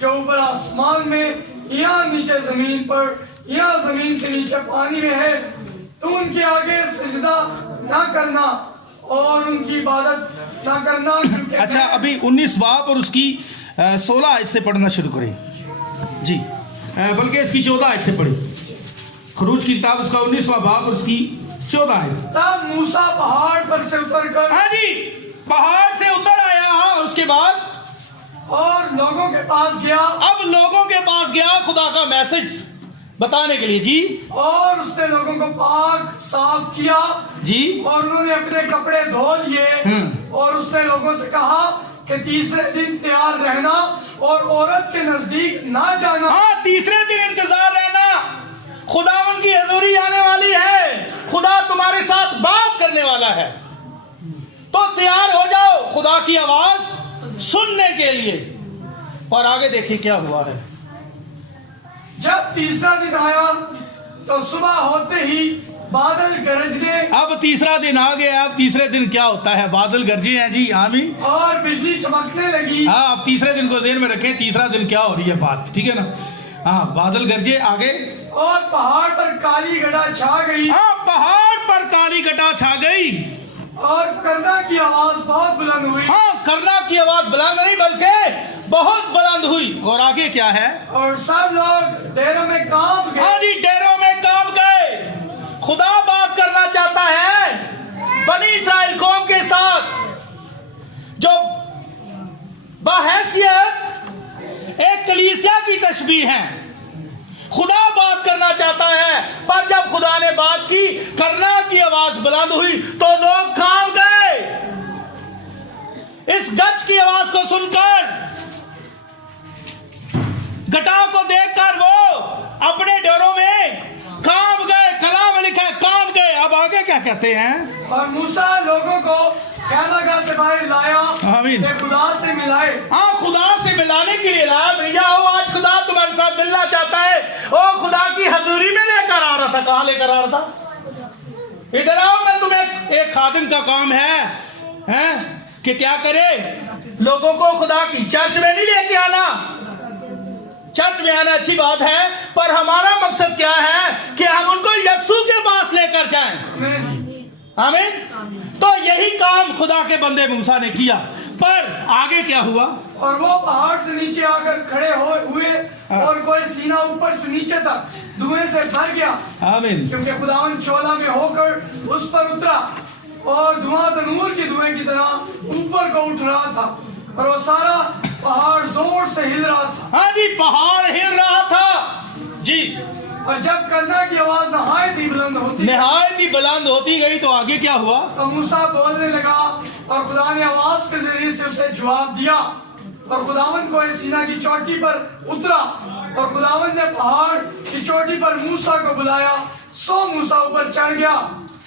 जो ऊपर आसमान में या नीचे जमीन पर या जमीन के नीचे पानी में है। तू उनके आगे सजदा ना करना और उनकी इबादत ना करना। अच्छा अभी 19 बाब और उसकी 16 आयत से पढ़ना शुरू करें जी, बल्कि इसकी 14 आयत से पढ़े। खरूज की किताब उसका 19वां बाब और उसकी 14 आयत। तब मूसा पहाड़ पर से उतर कर, हाँ जी, पहाड़ से उतर आया और उसके बाद और लोगों के पास गया। अब लोगों के पास गया खुदा का मैसेज बताने के लिए जी। और उसने लोगों को पाक साफ किया जी, और उन्होंने अपने कपड़े धो लिए। और उसने लोगों से कहा कि तीसरे दिन तैयार रहना और औरत के नजदीक ना जाना। हाँ, तीसरे दिन इंतजार रहना, खुदा उनकी हजूरी आने वाली है, खुदा तुम्हारे साथ बात करने वाला है, तो तैयार हो जाओ खुदा की आवाज सुनने के लिए। और आगे देखिए क्या हुआ है। जब तीसरा दिन आया तो सुबह होते ही बादल गरजने। अब तीसरा दिन आ गया। अब तीसरे दिन क्या होता है? बादल गरजे हैं जी। आमीन। और बिजली चमकने लगी। हाँ, अब तीसरे दिन को ज़हन में रखें, तीसरा दिन क्या हो रही है बात, ठीक है ना। हाँ, बादल गरजे। आगे और पहाड़ पर काली घटा छा गई। हाँ, पहाड़ पर काली घटा छा गई और करना की आवाज बहुत बुलंद हुई। हाँ, करना की आवाज बुलंद नहीं बल्कि बहुत बुलंद हुई। और आगे क्या है? और सब लोग डेरों में कांप गए। हाँ जी, डेरों में कांप गए। खुदा बात करना चाहता है बनी इस्राएल कौम के साथ जो बहैसियत एक कलीसिया की तशबीह है। खुदा बात करना चाहता है, पर जब खुदा ने बात की, करना की आवाज बुलंद हुई तो लोग कांप गए। इस गज की आवाज को सुनकर, घटाओ को देखकर वो अपने डेरों में कांप गए। कलाम में लिखा है कांप गए। अब आगे क्या कहते हैं। और मूसा लोगों को कहमगाह से बाहर लाया, आमीन। कि खुदा से मिलाए। हाँ, खुदा से मिलाने के लिए लाया। भैया ओ आज खुदा तुम्हारे साथ मिलना चाहता है। ओ खुदा की हजूरी में लेकर आ रहा था। कहाँ लेकर आ रहा था? इधर आओ, मैं तुम्हें एक खादिम का काम है कि क्या करे, लोगों को खुदा की चर्च में नहीं लेके आना। चर्च में आना अच्छी बात है, पर हमारा मकसद क्या है कि हम उनको यीशु के पास लेकर जाएं। आमीन। तो यही काम खुदा के बंदे मूसा ने किया। पर आगे क्या हुआ? और वो पहाड़ से नीचे आकर खड़े हुए और कोई सीना ऊपर से नीचे तक धुएं से भर गया। आमीन। क्योंकि खुदावन चोला में होकर उस पर उतरा और धुआं तनूर की धुएं की तरह ऊपर को उठ रहा था, और वो सारा पहाड़ जोर से हिल रहा था। हाँ जी, पहाड़ हिल रहा था जी। और जब कन्ना की आवाज नहायत ही बुलंद होती गई तो आगे क्या हुआ? तो मूसा बोलने लगा और खुदा ने आवाज के जरिए से उसे जवाब दिया, और खुदावन को सीना की चोटी पर उतरा, और खुदावन ने पहाड़ की चोटी पर मूसा को बुलाया। सो मूसा ऊपर चढ़ गया,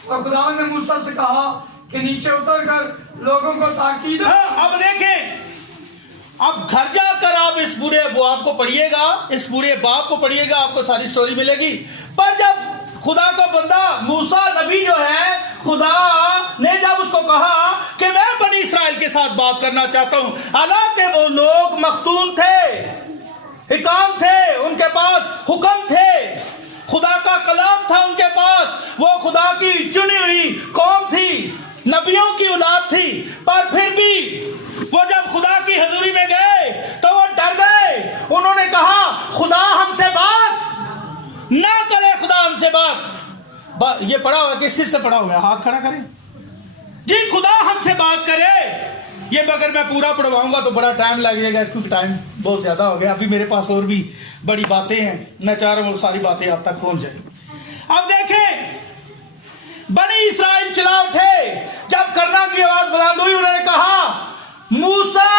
और खुदावन ने मूसा से कहा कि नीचे उतरकर लोगों को ताकीद। अब देखें, अब घर जाकर आप इस पूरे बाप को पढ़िएगा, इस पूरे बाप को पढ़िएगा, आपको सारी स्टोरी मिलेगी। पर जब खुदा का बंदा मूसा नबी जो है, खुदा ने जब उसको कहा कि मैं बनी इस्राएल के साथ बात करना चाहता हूं, हालांकि वो लोग मख्तून थे, हिकाम थे, उनके पास हुक्म थे, खुदा का कलाम था उनके पास, वो खुदा की चुनी हुई कौम थी, नबियों की औलाद थी, पर फिर भी वो जब खुदा की हजूरी में गए तो वो डर गए। उन्होंने कहा खुदा हमसे बात ना करे, खुदा हमसे बात। ये पढ़ा हुआ, किस किस से पढ़ा हुआ है? हाथ खड़ा करें जी। खुदा हमसे बात करे। ये मगर मैं पूरा पढ़वाऊंगा तो बड़ा टाइम लगेगा, क्योंकि टाइम बहुत ज्यादा हो गया। अभी मेरे पास और भी बड़ी बातें हैं, मैं चाह रहा हूं वो सारी बातें आप तक पहुंच जाए। अब देखें, बनी इस्राइल चिल्ला उठे जब करना की आवाज बुलंद हुई। उन्होंने कहा मूसा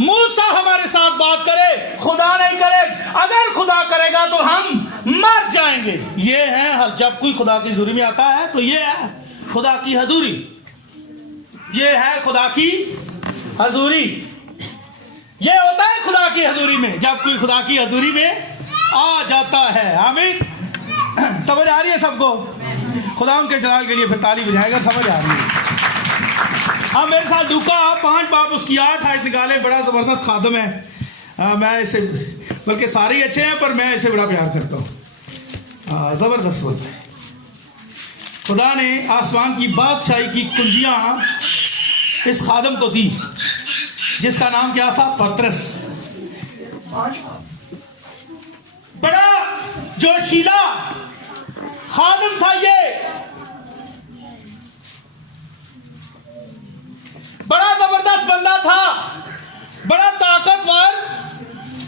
मूसा हमारे साथ बात करे, खुदा नहीं करे। अगर खुदा करेगा तो हम मर जाएंगे। ये है, जब कोई खुदा की हजूरी में आता है तो ये है खुदा की हजूरी, ये है खुदा की हजूरी। ये होता है खुदा की हजूरी में, जब कोई खुदा की हजूरी में आ जाता है। आमीन। समझ आ रही है सबको? खुदा उनके जलाल के लिए फिर ताली बजाएगा। समझ आ रही है? हाँ, मेरे साथ लूका 5 बाब उसकी 8 आयत निकाले। बड़ा जबरदस्त खादम है। मैं इसे, बल्कि सारे ही अच्छे हैं, पर मैं इसे बड़ा प्यार करता हूँ। जबरदस्त होता है। खुदा ने आसमान की बादशाही की कुंजियां इस खादम को दी, जिसका नाम क्या था? पतरस। बड़ा जोशीला खादम था ये, बड़ा जबरदस्त बंदा था, बड़ा ताकतवर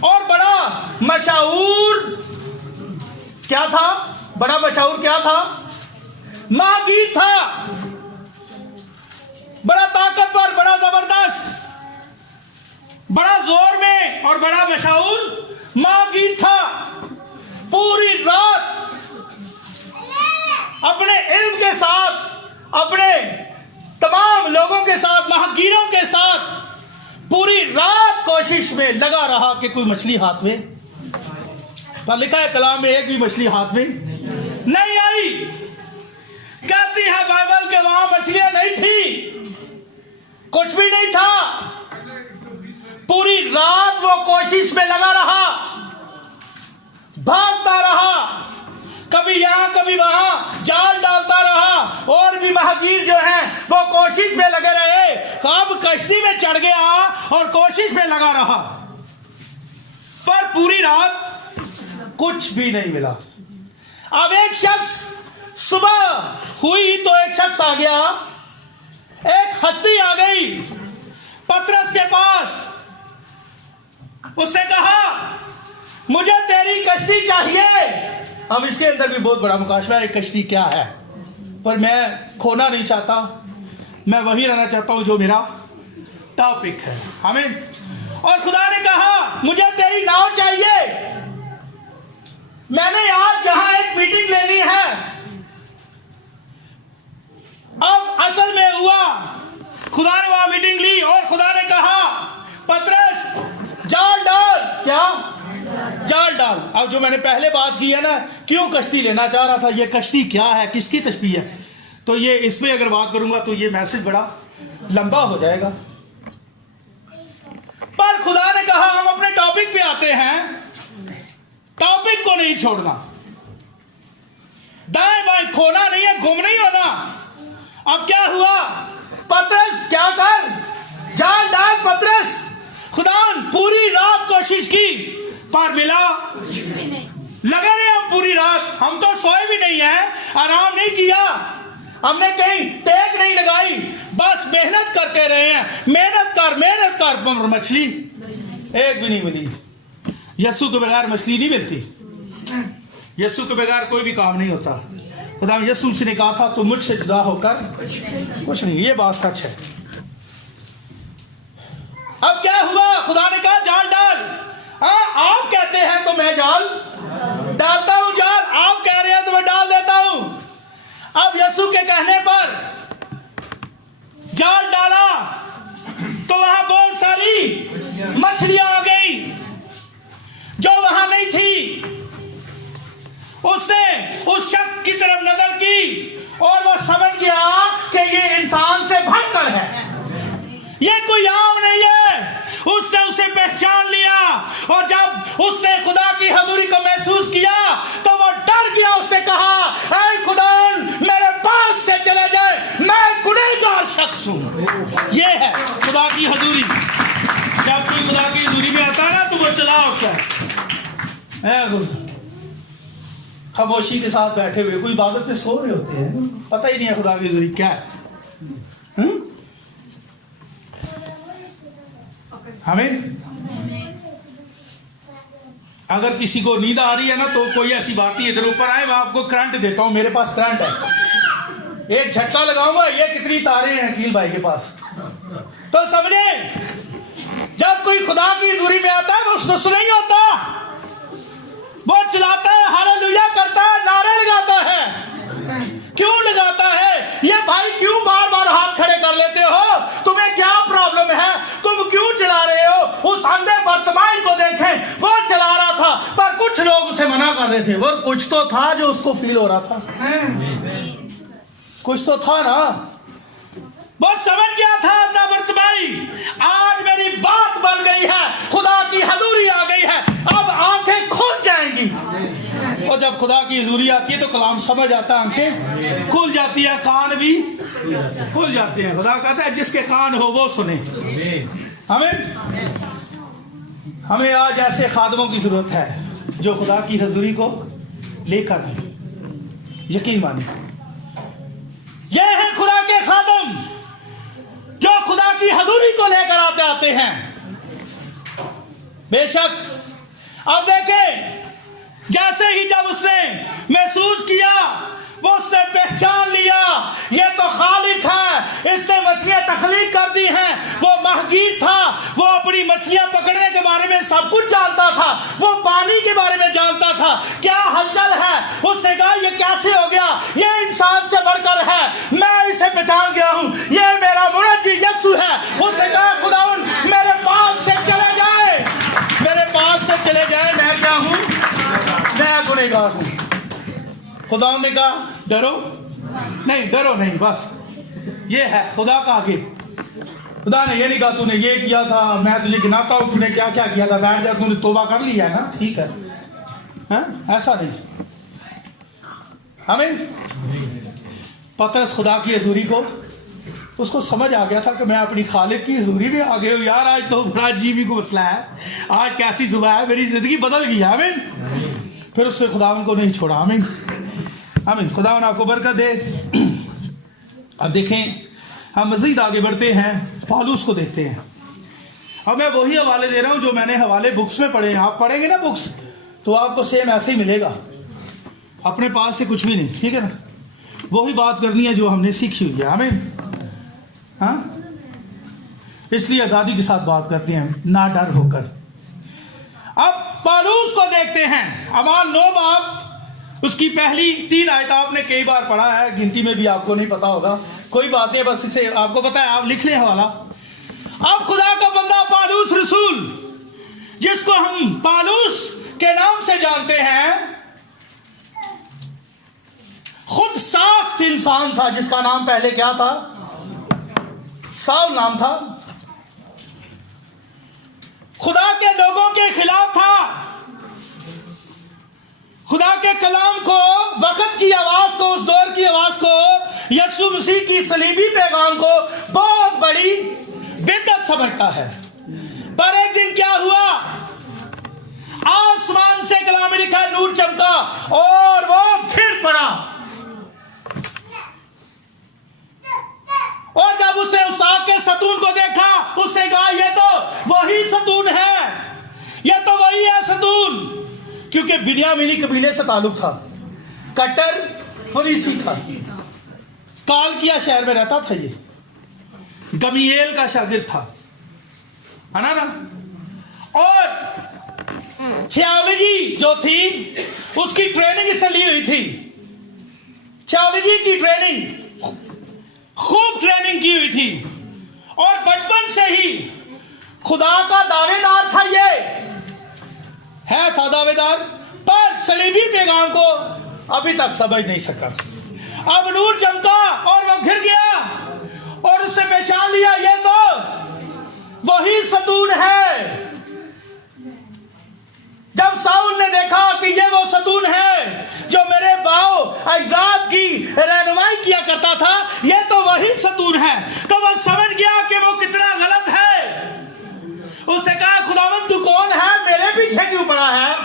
और बड़ा मशहूर। क्या था? बड़ा मशहूर क्या था? महागीर था। बड़ा ताकतवर, बड़ा जबरदस्त, बड़ा जोर में और बड़ा मशहूर महागीर था। पूरी रात अपने इल्म के साथ, अपने तमाम लोगों के साथ, महागीरों के साथ पूरी रात कोशिश में लगा रहा कि कोई मछली हाथ में, पर लिखा है कलाम में एक भी मछली हाथ में नहीं आई। कहती है बाइबल के वहां मछलियां नहीं थी, कुछ भी नहीं था। पूरी रात वो कोशिश में लगा रहा, भागता रहा, कभी यहां कभी वहां जाल डालता रहा, और भी महागीर जो हैं वो कोशिश में लगे रहे। अब कश्ती में चढ़ गया और कोशिश में लगा रहा, पर पूरी रात कुछ भी नहीं मिला। अब एक शख्स, सुबह हुई तो एक शख्स आ गया, एक हस्ती आ गई पतरस के पास। उसने कहा मुझे तेरी कश्ती चाहिए। अब इसके अंदर भी बहुत बड़ा मुकाशवा है, कश्ती क्या है, पर मैं खोना नहीं चाहता, मैं वही रहना चाहता हूं जो मेरा टॉपिक है। हमें और खुदा ने कहा मुझे तेरी नाव चाहिए, मैंने आज यहां एक मीटिंग लेनी है, अब असल में हुआ, खुदा ने वहां मीटिंग ली और खुदा ने कहा पतरस जाल डाल। क्या? जाल डाल। अब जो मैंने पहले बात की है ना, क्यों कश्ती लेना चाह रहा था, ये कश्ती क्या है, किसकी तशबीह है, तो ये इसमें अगर बात करूंगा तो ये मैसेज बड़ा लंबा हो जाएगा। पर खुदा ने कहा हम अपने टॉपिक पे आते हैं, टॉपिक को नहीं छोड़ना, दाएं बाएं खोना नहीं है, गुम नहीं होना। अब क्या हुआ, पतरस क्या कर, जाल डाल पतरस। खुदा पूरी रात कोशिश की पर मिला लगे रहे हम पूरी रात, हम तो सोए भी नहीं है, आराम नहीं किया, हमने कहीं टेक नहीं लगाई, बस मेहनत करते रहे हैं, मेहनत कर मछली एक भी नहीं मिली। यीशु के बगैर मछली नहीं मिलती, यीशु के बगैर कोई भी काम नहीं होता। खुदा यीशु से ने कहा था तो मुझसे जुदा होकर कुछ नहीं, ये बात सच है। अब क्या हुआ, खुदा ने कहा जाल डाल। आप कहते हैं तो मैं जाल डालता हूं, जाल आप कह रहे हैं तो मैं डाल देता हूं। अब यीशु के कहने पर जाल डाला तो वहां बहुत सारी मछलियां आ गई जो वहां नहीं थी। उसने उस शख्स की तरफ नजर की और वो समझ गया कि ये इंसान से बढ़कर है, ये कोई आम नहीं है। उसने उसे पहचान लिया और जब उसने खुदा की हजूरी को महसूस किया तो वो डर गया। उसने कहा ऐ खुदा मेरे पास से चले जाए, मैं गुनहगार शख्स हूं। ये है खुदा की हजूरी। जब कोई खुदा की हजूरी में आता है ना तो वो चला उठता है। खामोशी के साथ बैठे हुए कोई इबादत में सो रहे होते हैं, पता ही नहीं है खुदा की हजूरी क्या है। हमें अगर किसी को नींद आ रही है ना तो कोई ऐसी बात नहीं, इधर ऊपर आए, मैं आपको करंट देता हूं, मेरे पास करंट है, एक झटका लगाऊंगा। ये कितनी तारे हैं अकील भाई के पास, तो समझे जब कोई खुदा की दूरी में आता है वो सुस्त नहीं होता, वो चिल्लाता है, हालेलुया करता है, नारे लगाता है। क्यों लगाता है? ये भाई क्यों बार बार हाथ खड़े कर लेते हो, तुम्हें क्या प्रॉब्लम है, तुम क्यों चला रहे हो? उस अंधे बर्तमान को देखें, वो चला रहा था पर कुछ लोग उसे मना कर रहे थे। वो कुछ तो था जो उसको फील हो रहा था, कुछ तो था ना, वो समझ गया था अपना बर्तमानी। आज मेरी बात बन गई है, खुदा की हजूरी आ गई है, अब आंखें खुल जाएंगी। और जब खुदा की हजूरी आती है तो कलाम समझ आता है, आंखें खुल जाती है, कान भी खुल जाते हैं। खुदा कहता है जिसके कान हो वो सुने। हमें आज ऐसे खादमों की जरूरत है जो खुदा की हजूरी को लेकर आए। यकीन मानिए ये है खुदा के खादम जो खुदा की हजूरी को लेकर आते हैं। बेशक अब देखें, जैसे ही जब उसने महसूस किया, वो उसने पहचान लिया ये तो खालिक है, इसने मछलियां तख्लीक कर दी हैं। वो महगीर था, वो अपनी मछलियां पकड़ने के बारे में सब कुछ जानता था, वो पानी के बारे में जानता था, क्या हलचल है। उसने कहा ये कैसे हो गया, ये इंसान से बढ़कर है, मैं इसे पहचान गया हूं, ये मेरा मुनज्जी यीशु है। उसने कहा खुदावन मेरे पास से चले जाए, मेरे पास से चले जाए, मैं क्या हूं, मैं गुनहगार हूं। खुदा ने कहा डरो नहीं, बस ये है खुदा का आगे। खुदा ने ये नहीं कहा तूने ये किया था, मैं तुझे गिनाता हूं तूने क्या क्या किया था, बैठ जा, तूने तौबा कर लिया है ना, ठीक है, ऐसा नहीं। हमें पतरस खुदा की हजूरी को, उसको समझ आ गया था कि मैं अपनी खालिक की हजूरी में आ गया हूं। यार आज तो बड़ा अजीब ही को मसला है, आज कैसी सुबह है, मेरी जिंदगी बदल गई है। आमीन। फिर उसने खुदा उनको नहीं छोड़ा। आमीन आमीन। खुदा आपको बरकत दे। अब देखें, हम मजीद आगे बढ़ते हैं, पौलुस को देखते हैं। अब मैं वही हवाले दे रहा हूं जो मैंने हवाले बुक्स में पढ़े हैं। आप पढ़ेंगे ना बुक्स तो आपको सेम ऐसे ही मिलेगा, अपने पास से कुछ भी नहीं, ठीक है ना। वही बात करनी है जो हमने सीखी हुई है। हमें इसलिए आजादी के साथ बात करते हैं, ना डर होकर। अब पौलुस को देखते हैं, अमाल 9 बाब उसकी पहली 3 आयत आपने कई बार पढ़ा है, गिनती में भी आपको नहीं पता होगा, कोई बात नहीं, बस इसे आपको पता है, आप लिख लें हवाला। अब खुदा का बंदा पालूस रसूल, जिसको हम पालूस के नाम से जानते हैं, खुद साख्त इंसान था, जिसका नाम पहले क्या था? साउल नाम था। खुदा के लोगों के खिलाफ था, खुदा के कलाम को, वक्त की आवाज को, उस दौर की आवाज को, यीशु मसीह की सलीबी पैगाम को बहुत बड़ी बिदअत समझता है। पर एक दिन क्या हुआ? आसमान से कलाम में लिखा नूर चमका और वो फिर पड़ा। और जब उसे उस आग के सतून को देखा, उसने कहा ये तो वही सतून है, ये तो वही है सतून, क्योंकि बिन्यामीनी कबीले से ताल्लुक था, कट्टर फरीसी था, कालकिया शहर में रहता था, ये गमीएल का शागिर्द था, है ना। और थियोलॉजी जो थी उसकी ट्रेनिंग इससे ली हुई थी, थियोलॉजी की ट्रेनिंग, खूब ट्रेनिंग की हुई थी, और बचपन से ही खुदा का दावेदार था। ये था दावेदार, पर सलीबी पैगाम को अभी तक समझ नहीं सका। अब नूर चमका और वो घिर गया और उसने पहचान लिया ये तो वही सतून है। जब साउल ने देखा कि ये वो सतून है जो मेरे बाओ अजदाद की रहनुमाई किया करता था, ये तो वही सतून है, तो वो समझ गया कि वो कितना गलत है। उसने कहा खुदावंद तू कौन है, मेरे पीछे क्यों पड़ा है?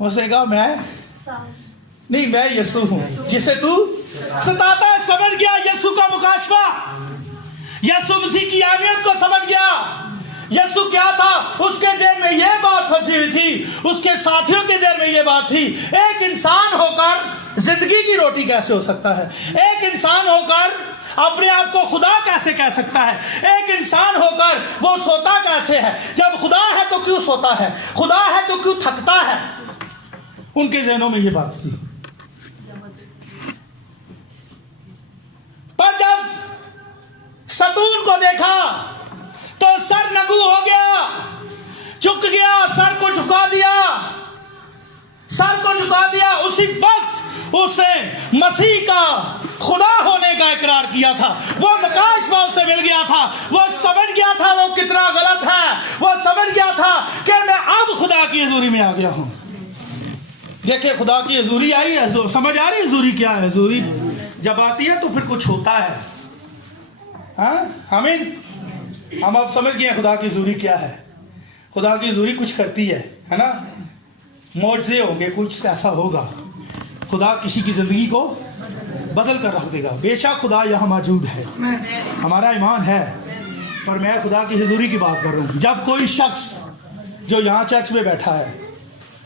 उसने कहा मैं यीशु हूं जिसे तू सताता है। समझ गया यीशु का मुकाशफा, यीशु मसीह की अहमियत को समझ गया। यीशु क्या था? उसके जेल में यह बात फंसी हुई थी, उसके साथियों के जेल में यह बात थी, एक इंसान होकर जिंदगी की रोटी कैसे हो सकता है? एक इंसान होकर अपने आप को खुदा कैसे कह सकता है? एक इंसान होकर वो सोता कैसे है? जब खुदा है तो क्यों सोता है? खुदा है तो क्यों थकता है? उनके जहनों में ये बात थी। पर जब सतून को देखा तो सर नगू हो गया, झुक गया, सर को झुका दिया, सर को झुका दिया। उसी वक्त उसने मसीह का खुदा होने का इकरार किया था। वो मुकाशफा उसे मिल गया था, वो समझ गया था वो कितना गलत है, वो समझ गया था कि मैं अब खुदा की हजूरी में आ गया हूं। देखिए खुदा की हजूरी आई है, समझ आ रही है हजूरी क्या है? हजूरी जब आती है तो फिर कुछ होता है। आमीन। हम अब समझ गए खुदा की हजूरी क्या है। खुदा की हजूरी कुछ करती है ना, मौजज़े होंगे, कुछ ऐसा होगा, खुदा किसी की जिंदगी को बदल कर रख देगा। बेशक खुदा यहाँ मौजूद है, हमारा ईमान है, पर मैं खुदा की हजूरी की बात कर रहा हूँ। जब कोई शख्स जो यहाँ चर्च में बैठा है,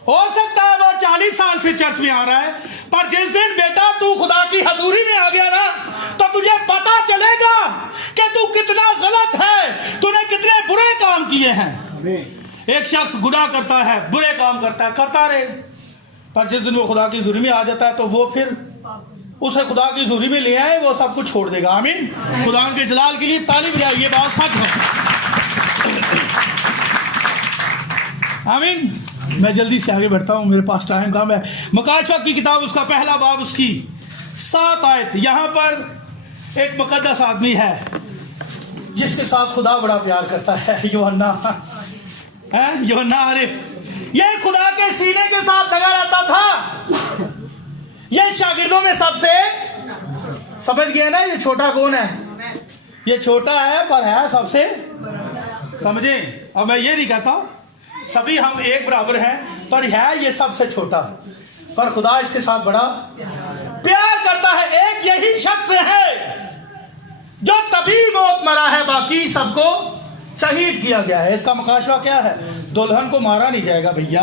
हो सकता है वो 40 साल से चर्च में आ रहा है, पर जिस दिन बेटा तू खुदा की हजूरी में आ गया ना, तो तुझे पता चलेगा कि तू कितना गलत है, तूने कितने बुरे काम किए हैं। एक शख्स गुनाह करता है, बुरे काम करता है, करता रहे, पर जिस दिन वो खुदा की हजूरी में आ जाता है तो वो फिर उसे खुदा की हजूरी में ले आए, वो सब कुछ छोड़ देगा। आमीन। खुदा के जलाल के लिए ताली बजाए, ये बात सच है। आमीन। मैं जल्दी से आगे बढ़ता हूं, मेरे पास टाइम कम है। मुकाशफा की किताब, उसका पहला बाब, उसकी 7 आयत। यहां पर एक मुकद्दस आदमी है जिसके साथ खुदा बड़ा प्यार करता है, यूहन्ना है, यूहन्ना आरिफ। ये खुदा के सीने के साथ लगा रहता था। ये शागिर्दों में सबसे, समझ गए ना, ये छोटा कौन है? ये छोटा है पर है सबसे, समझे? अब मैं ये नहीं कहता सभी हम एक बराबर हैं, पर है ये सबसे छोटा, पर खुदा इसके साथ बड़ा प्यार करता है। एक यही शख्स है जो तभी मौत मरा है, बाकी सबको शहीद किया गया है। इसका मुकाशवा क्या है? दुल्हन को मारा नहीं जाएगा भैया,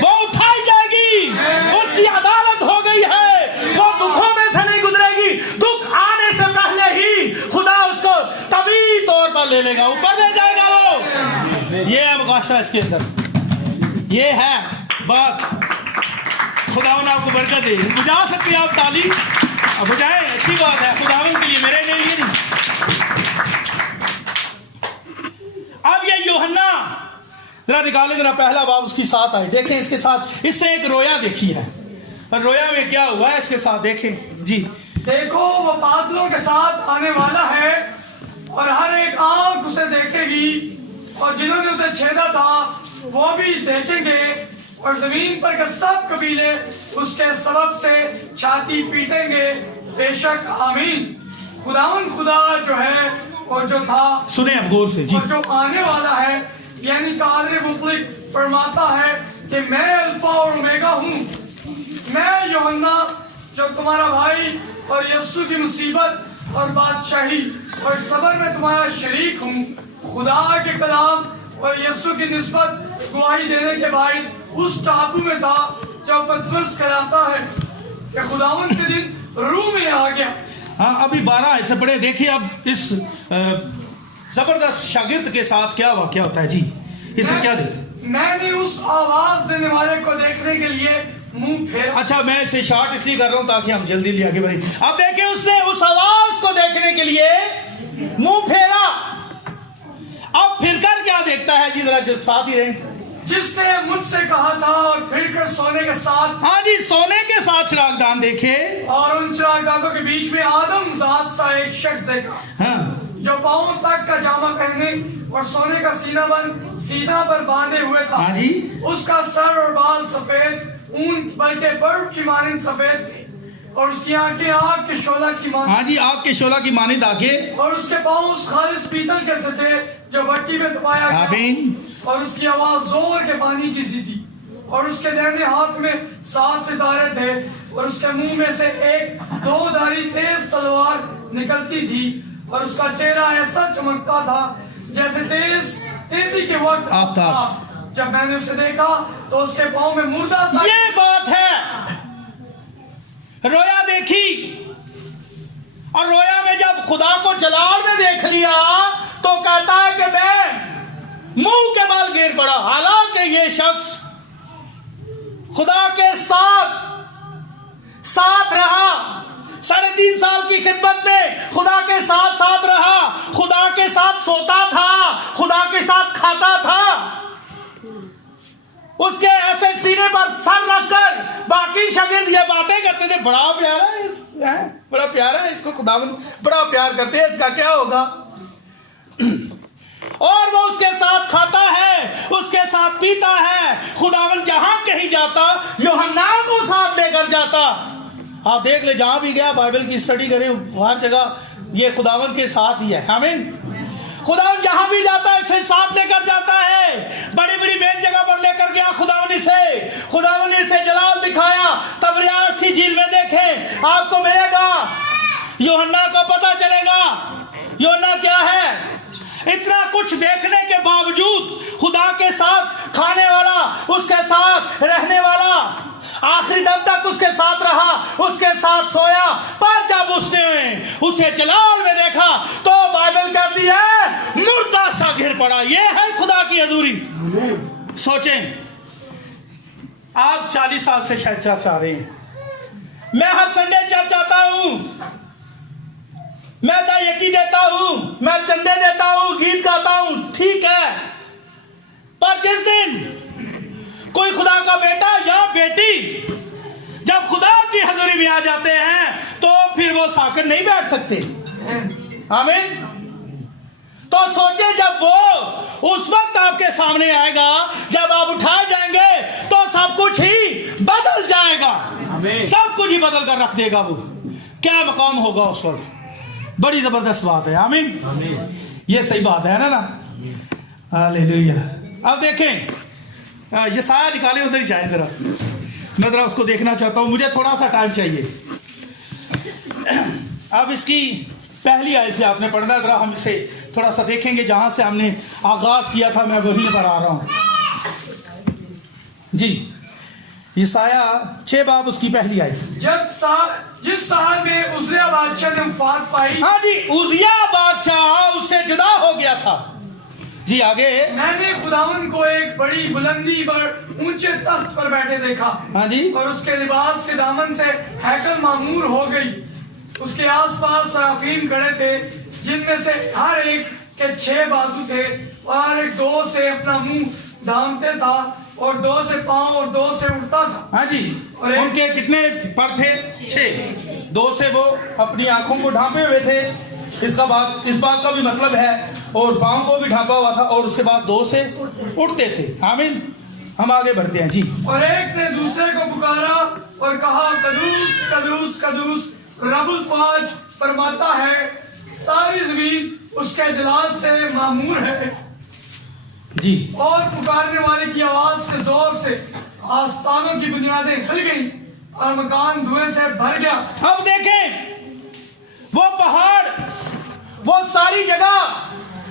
वो उठाई जाएगी, उसकी अदालत हो गई है, वो दुखों में से नहीं गुजरेगी, दुख आने से पहले ही खुदा उसको तभी तौर पर ले लेगा, ऊपर ले जाएगा वो। ये है मुकाशवा इसके अंदर, ये है बात। खुदा ने आपको बरकत दे। बुझा सकते हैं आप ताली? अब हो जाए, अच्छी बात है, खुदावन के लिए, मेरे लिए नहीं। अब ये यूहन्ना जरा निकाले, जरा पहला बाब उसकी साथ आए, देखें इसके साथ इसने एक रोया देखी है, और रोया में क्या हुआ है इसके साथ देखें जी। देखो वो बादलों के साथ आने वाला है और हर एक आंख उसे देखेगी, और जिन्होंने उसे छेदा था वो भी देखेंगे, और जमीन पर के सब कबीले उसके सबब से छाती पीटेंगे। बेशक आमीन। खुदावन खुदा जो है और जो था, सुने अब गौर से जी, और जो आने वाला है, यानी कादर मुतलक फरमाता है कि मैं अल्फा और ओमेगा हूँ। मैं यूहन्ना जो तुम्हारा भाई और यस्सु की मुसीबत और बादशाही और सबर में तुम्हारा शरीक हूँ। खुदा के कलाम और यस्सु की निस्बत गवाही देने के बायस उस टापू में था जो पतरस कहलाता है कि खुदावन के दिन रूह में आ गया। हाँ, अभी 12 ऐसे पढ़े, देखिए अब इस जबरदस्त शागिर्द के साथ क्या वाकया होता है जी, इसे क्या दे। मैंने उस आवाज देने वाले को देखने के लिए मुंह फेरा। अच्छा, मैं इसे शॉर्ट इसलिए कर रहा हूं ताकि हम जल्दी आगे बढ़े। अब देखिए उसने उस आवाज को देखने के लिए मुंह फेरा। अब फिर कर क्या देखता है जी, जरा साथ ही रहे। जिसने मुझसे कहा था और फिर कर सोने के साथ, हाँ जी, सोने के साथ चिरागदान देखे, और उन चिरागदानों के बीच में आदम जात सा एक शख्स देखा, हाँ, जो पांव तक का जामा पहने और सोने का सीना पर बांधे हुए था। हाँ जी। उसका सर और बाल सफेद ऊन बल्कि बर्फ की मानिंद सफेद थे, और उसकी आंखें आग के शोला की मानिंद। हाँ जी, आग के शोला की मानिंद आंखें, और उसके पांव उस खालिस पीतल के से थे जो भट्टी में तपाया गया, आमीन। और उसकी आवाज जोर के पानी की सी थी, और उसके दाहिने हाथ में 7 सितारे थे, और उसके मुंह में से एक 2 धारी तेज तलवार निकलती थी, और उसका चेहरा ऐसा चमकता था जैसे तेजी के वक्त आफताब। जब मैंने उसे देखा तो उसके पांव में मुर्दा सा। ये बात है, रोया देखी, और रोया में जब खुदा को जलाल में देख लिया तो कहता है कि मैं मुंह के बल गिर पड़ा। हालांकि ये शख्स खुदा के साथ रहा, 3.5 साल की खिदमत में खुदा के साथ रहा, खुदा के साथ सोता था, खुदा के साथ खाता था। उसके ऐसे सीने पर सर रखकर बाकी शागिर्द ये बातें करते थे, बड़ा प्यारा है, बड़ा प्यारा है, इसको खुदावन बड़ा प्यार करते हैं, इसका क्या होगा। और वो उसके साथ खाता है, उसके साथ पीता है। खुदावन जहां कहीं जाता यूहन्ना को साथ लेकर जाता। आप देख ले, जहां भी गया बाइबल की स्टडी करें, हर जगह ये खुदावन के साथ ही है। आमीन। खुदावन जहां भी जाता है इसे साथ लेकर जाता है। बड़ी बड़ी मेन जगह पर लेकर गया खुदावन ने इसे जलाल दिखाया। तबरियास की झील में देखें, आपको मिलेगा, यूहन्ना को पता चलेगा यूहन्ना क्या है। इतना कुछ देखने के बावजूद खुदा के साथ खाने वाला, उसके साथ रहने वाला, आखिरी दम तक उसके साथ रहा, उसके साथ सोया। पर जब उसने उसे जलाल में देखा तो बाइबल कहती है मुर्दा सा गिर पड़ा। ये है खुदा की हजूरी। सोचें, आप 40 साल से शायद चर्च आ रहे हैं, मैं हर संडे चर्च आता हूं, मैं यकी देता हूं, मैं चंदे देता हूं, गीत गाता हूं, ठीक है। पर जिस दिन कोई खुदा का बेटा या बेटी जब खुदा की हजूरी में आ जाते हैं तो फिर वो साकर नहीं बैठ सकते। आमीन। तो सोचे, जब वो उस वक्त आपके सामने आएगा, जब आप उठाए जाएंगे तो सब कुछ ही बदल जाएगा। सब कुछ ही बदल कर रख देगा। वो क्या मकाम होगा उस वक्त, बड़ी जबरदस्त बात है। आमीन। ये सही बात है ना। हालेलुया। अब देखें, ये साया निकाले, उधर ही जाए जरा, मैं जरा उसको देखना चाहता हूं, मुझे थोड़ा सा टाइम चाहिए। अब इसकी पहली आयत से आपने पढ़ना है, जरा हम इसे थोड़ा सा देखेंगे, जहां से हमने आगाज किया था, मैं वहीं पर आ रहा हूं जी। यशाया 6 बाब उसकी पहली आयत। जिस साल में उजिया बादशाह ने वफात पाई, हाँ जी, उजिया बादशाह उससे जुदा हो गया था जी। आगे, मैंने खुदावन को एक बड़ी बुलंदी पर ऊंचे तख्त पर बैठे देखा। हाँ जी। और उसके लिबास के दामन से हैकल मामूर हो गई, उसके आसपास सराफीम खड़े थे, जिनमें से हर एक के 6 बाजू थे और हर एक 2 से अपना मुंह ढांकते था और 2 से पांव और 2 से उड़ता था। हाँ जी, और एक- उनके कितने पर थे? 6। 2 से वो अपनी आंखों को ढांपे हुए थे, इस बात का भी मतलब है, और पांव को भी ढांपा हुआ था, और उसके बाद 2 से उड़ते थे। आमीन। हम आगे बढ़ते हैं जी। और एक ने दूसरे को पुकारा और कहा, कदूस कदूस कदूस रब्बुल फाज फरमाता है, सारी जमीन उसके जलाल से मामूर है। जी। और पुकारने वाले की आवाज के जोर से आस्तानों की बुनियादें हिल गईं और मकान धुएं से भर गया। अब देखें, वो पहाड़, वो सारी जगह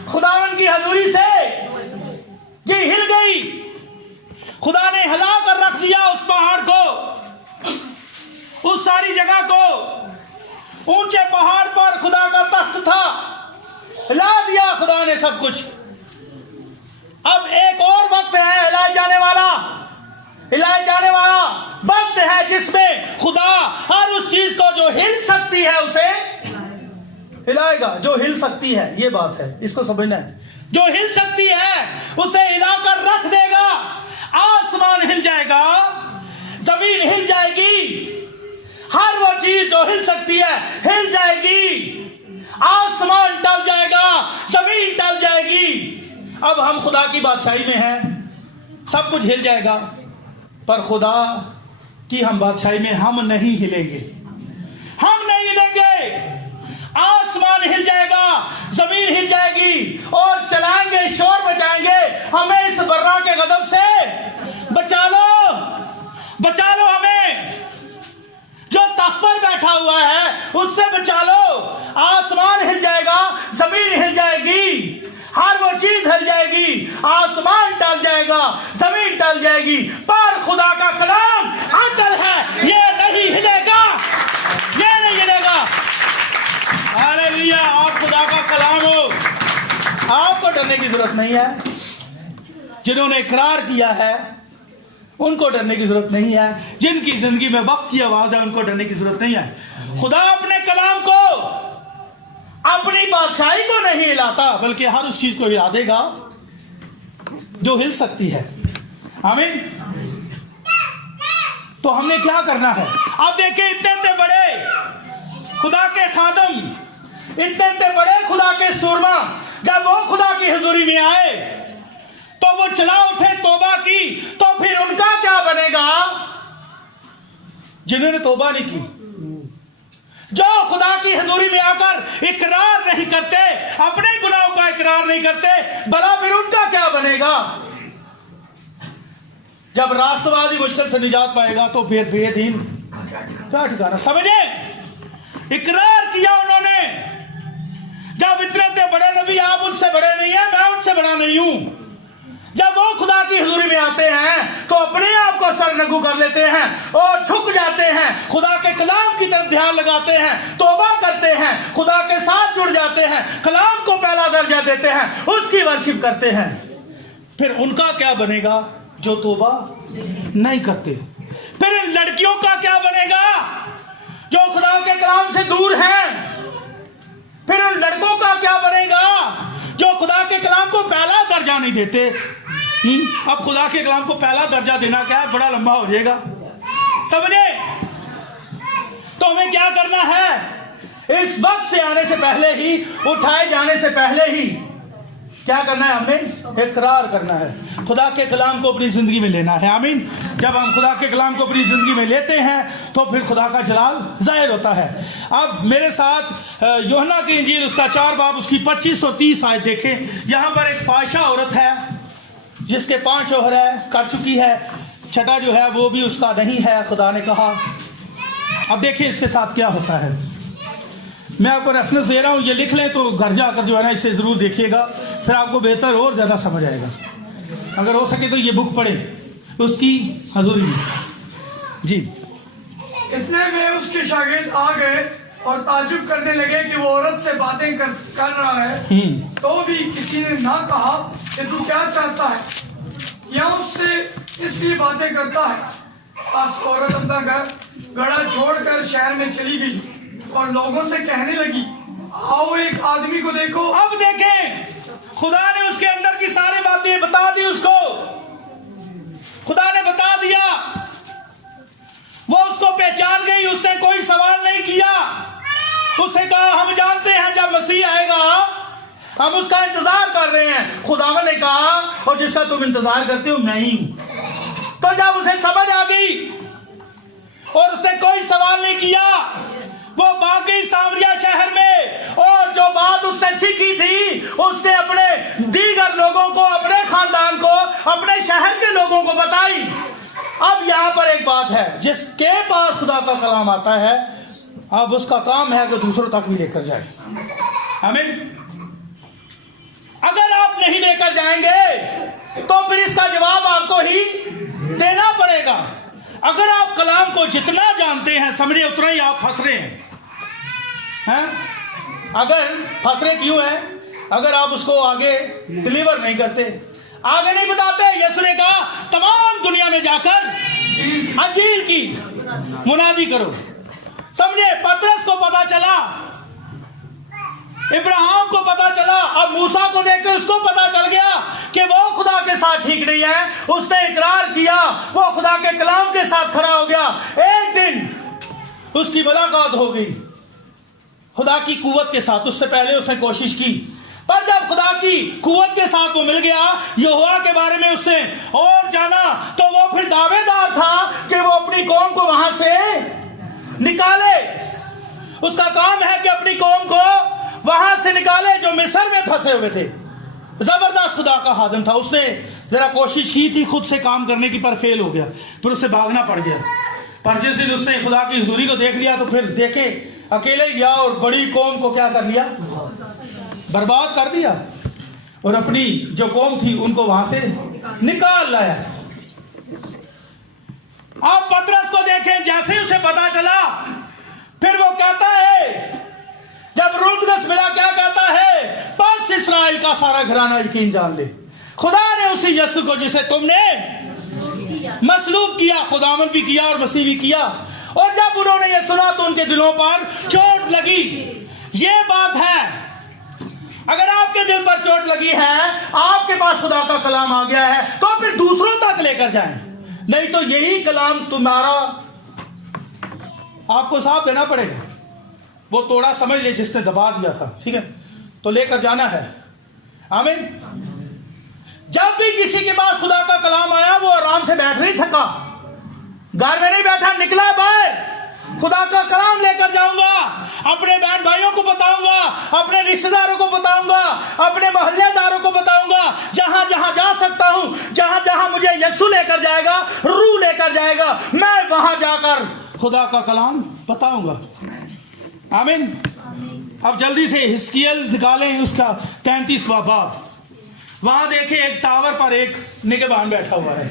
खुदावन की हजूरी से जी हिल गई। खुदा ने हिला कर रख दिया उस पहाड़ को, उस सारी जगह को। ऊंचे पहाड़ पर खुदा का तख्त था, हिला दिया खुदा ने सब कुछ। अब एक और वक्त है हिलाए जाने वाला वक्त है, जिसमें खुदा हर उस चीज को जो हिल सकती है उसे हिलाएगा। जो हिल सकती है, ये बात है, इसको समझना है। जो हिल सकती है उसे हिलाकर रख देगा। आसमान हिल जाएगा, जमीन हिल जाएगी, हर वो चीज जो हिल सकती है हिल जाएगी। आसमान टल जाएगा, जमीन टल जाएगी। अब हम खुदा की बादशाही में हैं, सब कुछ हिल जाएगा, पर खुदा की हम बादशाही में हम नहीं हिलेंगे। आसमान हिल जाएगा, जमीन हिल जाएगी, और चलाएंगे, शोर बचाएंगे, हमें इस बर्रा के गजब से बचा लो हमें। जो तख्त पर बैठा हुआ है उससे बचा लो। आसमान हिल जाएगा, जमीन हिल जाएगी, हर वो चीज हिल जाएगी, आसमान टल जाएगा, जमीन टल जाएगी, पर खुदा का कलाम अटल है, ये नहीं हिलेगा। हालेलुया। आप खुदा का कलाम हो, आपको डरने की जरूरत नहीं है। जिन्होंने इकरार किया है उनको डरने की जरूरत नहीं है। जिनकी जिंदगी में वक्त की आवाज है उनको डरने की जरूरत नहीं है। खुदा अपने कलाम को, अपनी बादशाही को नहीं हिलाता, बल्कि हर उस चीज को हिला देगा जो हिल सकती है। आमीन। तो हमने क्या करना है? अब देखिए, इतने बड़े खुदा के खादम, इतने बड़े खुदा के सूरमा, जब वो खुदा की हुजूरी में आए तो वो चला उठे, तौबा की, तो फिर उनका क्या बनेगा? जिन्होंने तौबा नहीं की, जो खुदा की हुजूरी में आकर इकरार नहीं करते, अपने गुनाहों का इकरार नहीं करते, भला फिर उनका क्या बनेगा? जब राष्ट्रवादी मुश्किल से निजात पाएगा तो फिर बेदीन क्या ठिकाना? समझे? इकरार किया उन्होंने। जब इतने बड़े नबी, आप उनसे बड़े नहीं है, मैं उनसे बड़ा नहीं हूं। जब वो खुदा की हुजूरी में आते हैं तो अपने आप को सरनगू कर लेते हैं और झुक जाते हैं, खुदा के कलाम की तरफ ध्यान लगाते हैं, तौबा करते हैं, खुदा के साथ जुड़ जाते हैं, कलाम को पहला दर्जा देते हैं, उसकी वर्शिप करते हैं। फिर उनका क्या बनेगा जो तौबा नहीं करते? फिर इन लड़कियों का क्या बनेगा जो खुदा के कलाम से दूर हैं? फिर उन लड़कों का क्या बनेगा जो खुदा के कलाम को पहला दर्जा नहीं देते? अब खुदा के कलाम को पहला दर्जा देना क्या है, बड़ा लंबा हो जाएगा, समझे? तो हमें क्या करना है? इस वक्त से आने से पहले ही, उठाए जाने से पहले ही क्या करना है? हमें इकरार करना है, खुदा के कलाम को अपनी जिंदगी में लेना है। आमीन। जब हम खुदा के कलाम को अपनी जिंदगी में लेते हैं तो फिर खुदा का जलाल जाहिर होता है। अब मेरे साथ यूहन्ना की इंजील उसका 4 बाब उसकी 25 और 30 आयत देखें। यहाँ पर एक फाहिशा औरत है जिसके 5 शौहर है, कर चुकी है, 6ठा जो है वो भी उसका नहीं है, खुदा ने कहा। अब देखिए इसके साथ क्या होता है। मैं आपको रेफरेंस दे रहा हूँ, ये लिख लें तो घर जाकर जो है ना इसे ज़रूर देखिएगा, फिर आपको बेहतर और ज़्यादा समझ आएगा। अगर हो सके तो ये बुक पढ़े उसकी हजूरी में जी। इतने में उसके शागिर्द आ गए और ताजुब करने लगे कि वो औरत से बातें कर रहा है। तो भी किसी ने ना कहा कि तू क्या चाहता है, या उससे इसलिए बातें करता है। बस औरत अपना घर गड़ा छोड़कर शहर में चली गई और लोगों से कहने लगी, आओ एक आदमी को देखो। अब देखें, खुदा ने उसके अंदर की सारी बातें बता दी उसको। खुदा ने बता दिया, वो उसको पहचान गई। उसने कोई सवाल नहीं किया। उसने कहा, हम जानते हैं जब मसीह आएगा हम उसका इंतजार कर रहे हैं। खुदावन ने कहा, और जिसका तुम इंतजार करते हो मैं ही हूं। तो जब उसे समझ आ गई और उसने कोई सवाल नहीं किया, वो बाकी सामरिया शहर में और जो बात उसने सीखी थी उसने अपने दीगर लोगों को, अपने खानदान को, अपने शहर के लोगों को बताई। अब यहां पर एक बात है, जिसके पास खुदा का कलाम आता है अब उसका काम है कि दूसरों तक भी लेकर जाए। आमीन। अगर आप नहीं लेकर जाएंगे तो फिर इसका जवाब आपको ही देना पड़ेगा। अगर आप कलाम को जितना जानते हैं समझे उतना ही आप फंस रहे हैं। अगर फंस रहे क्यों है? अगर आप उसको आगे डिलीवर नहीं करते, आगे नहीं बताते। यीशु ने कहा, तमाम दुनिया में जाकर अंजील की मुनादी करो। समझे, पतरस को पता चला, इब्राहिम को पता चला, अब मूसा को देखकर उसको पता चल गया कि वो खुदा के साथ ठीक नहीं है। उसने इकरार किया, वो खुदा के कलाम के साथ खड़ा हो गया। एक दिन उसकी मुलाकात हो गई खुदा की कुव्वत के साथ। उससे पहले उसने कोशिश की, पर जब खुदा की कुव्वत के साथ वो मिल गया, यहोवा के बारे में उसने और जाना, तो वो फिर दावेदार था कि वो अपनी कौम को वहां से निकाले। उसका काम है कि अपनी कौम को वहां से निकाले जो मिस्र में फंसे हुए थे। जबरदस्त खुदा का खादिम था। उसने जरा कोशिश की थी खुद से काम करने की, पर फेल हो गया। फिर उसे भागना पड़ गया। पर जिस दिन उसने खुदा की हुजूरी को देख लिया तो फिर देखे अकेले गया और बड़ी कौम को क्या कर लिया? बर्बाद कर दिया। और अपनी जो कौम थी उनको वहां से निकाल लाया। आप पतरस को देखें, जैसे ही उसे पता चला फिर वो कहता है, जब रूकदस मिला क्या कहता है? बस इस्राएल का सारा घराना यकीन जान ले, खुदा ने उसी यीशु को जिसे तुमने मसलूब किया, खुदावन भी किया और मसीह भी किया। और जब उन्होंने ये सुना तो उनके दिलों पर चोट लगी। ये बात है, अगर आपके दिल पर चोट लगी है, आपके पास खुदा का कलाम आ गया है, तो फिर दूसरों तक लेकर जाएं। नहीं तो यही कलाम तुम्हारा आपको साफ देना पड़ेगा। वो तोड़ा समझ ले जिसने दबा दिया था, ठीक है, तो लेकर जाना है। आमीन। जब भी किसी के पास खुदा का कलाम आया वो आराम से बैठ नहीं सका, घर में नहीं बैठा, निकला बाहर। खुदा का कलाम लेकर जाऊंगा, अपने बहन भाइयों को बताऊंगा, अपने रिश्तेदारों को बताऊंगा, अपने मोहल्लेदारों को बताऊंगा, जहां जहां जा सकता हूं, जहां जहां मुझे यीशु लेकर जाएगा, रूह लेकर जाएगा, मैं वहां जाकर खुदा का कलाम बताऊंगा। आमीन। अब जल्दी से हिस्कियल निकालें उसका 33वां बाब। वहां देखें एक टावर पर एक निगहबान बैठा हुआ है।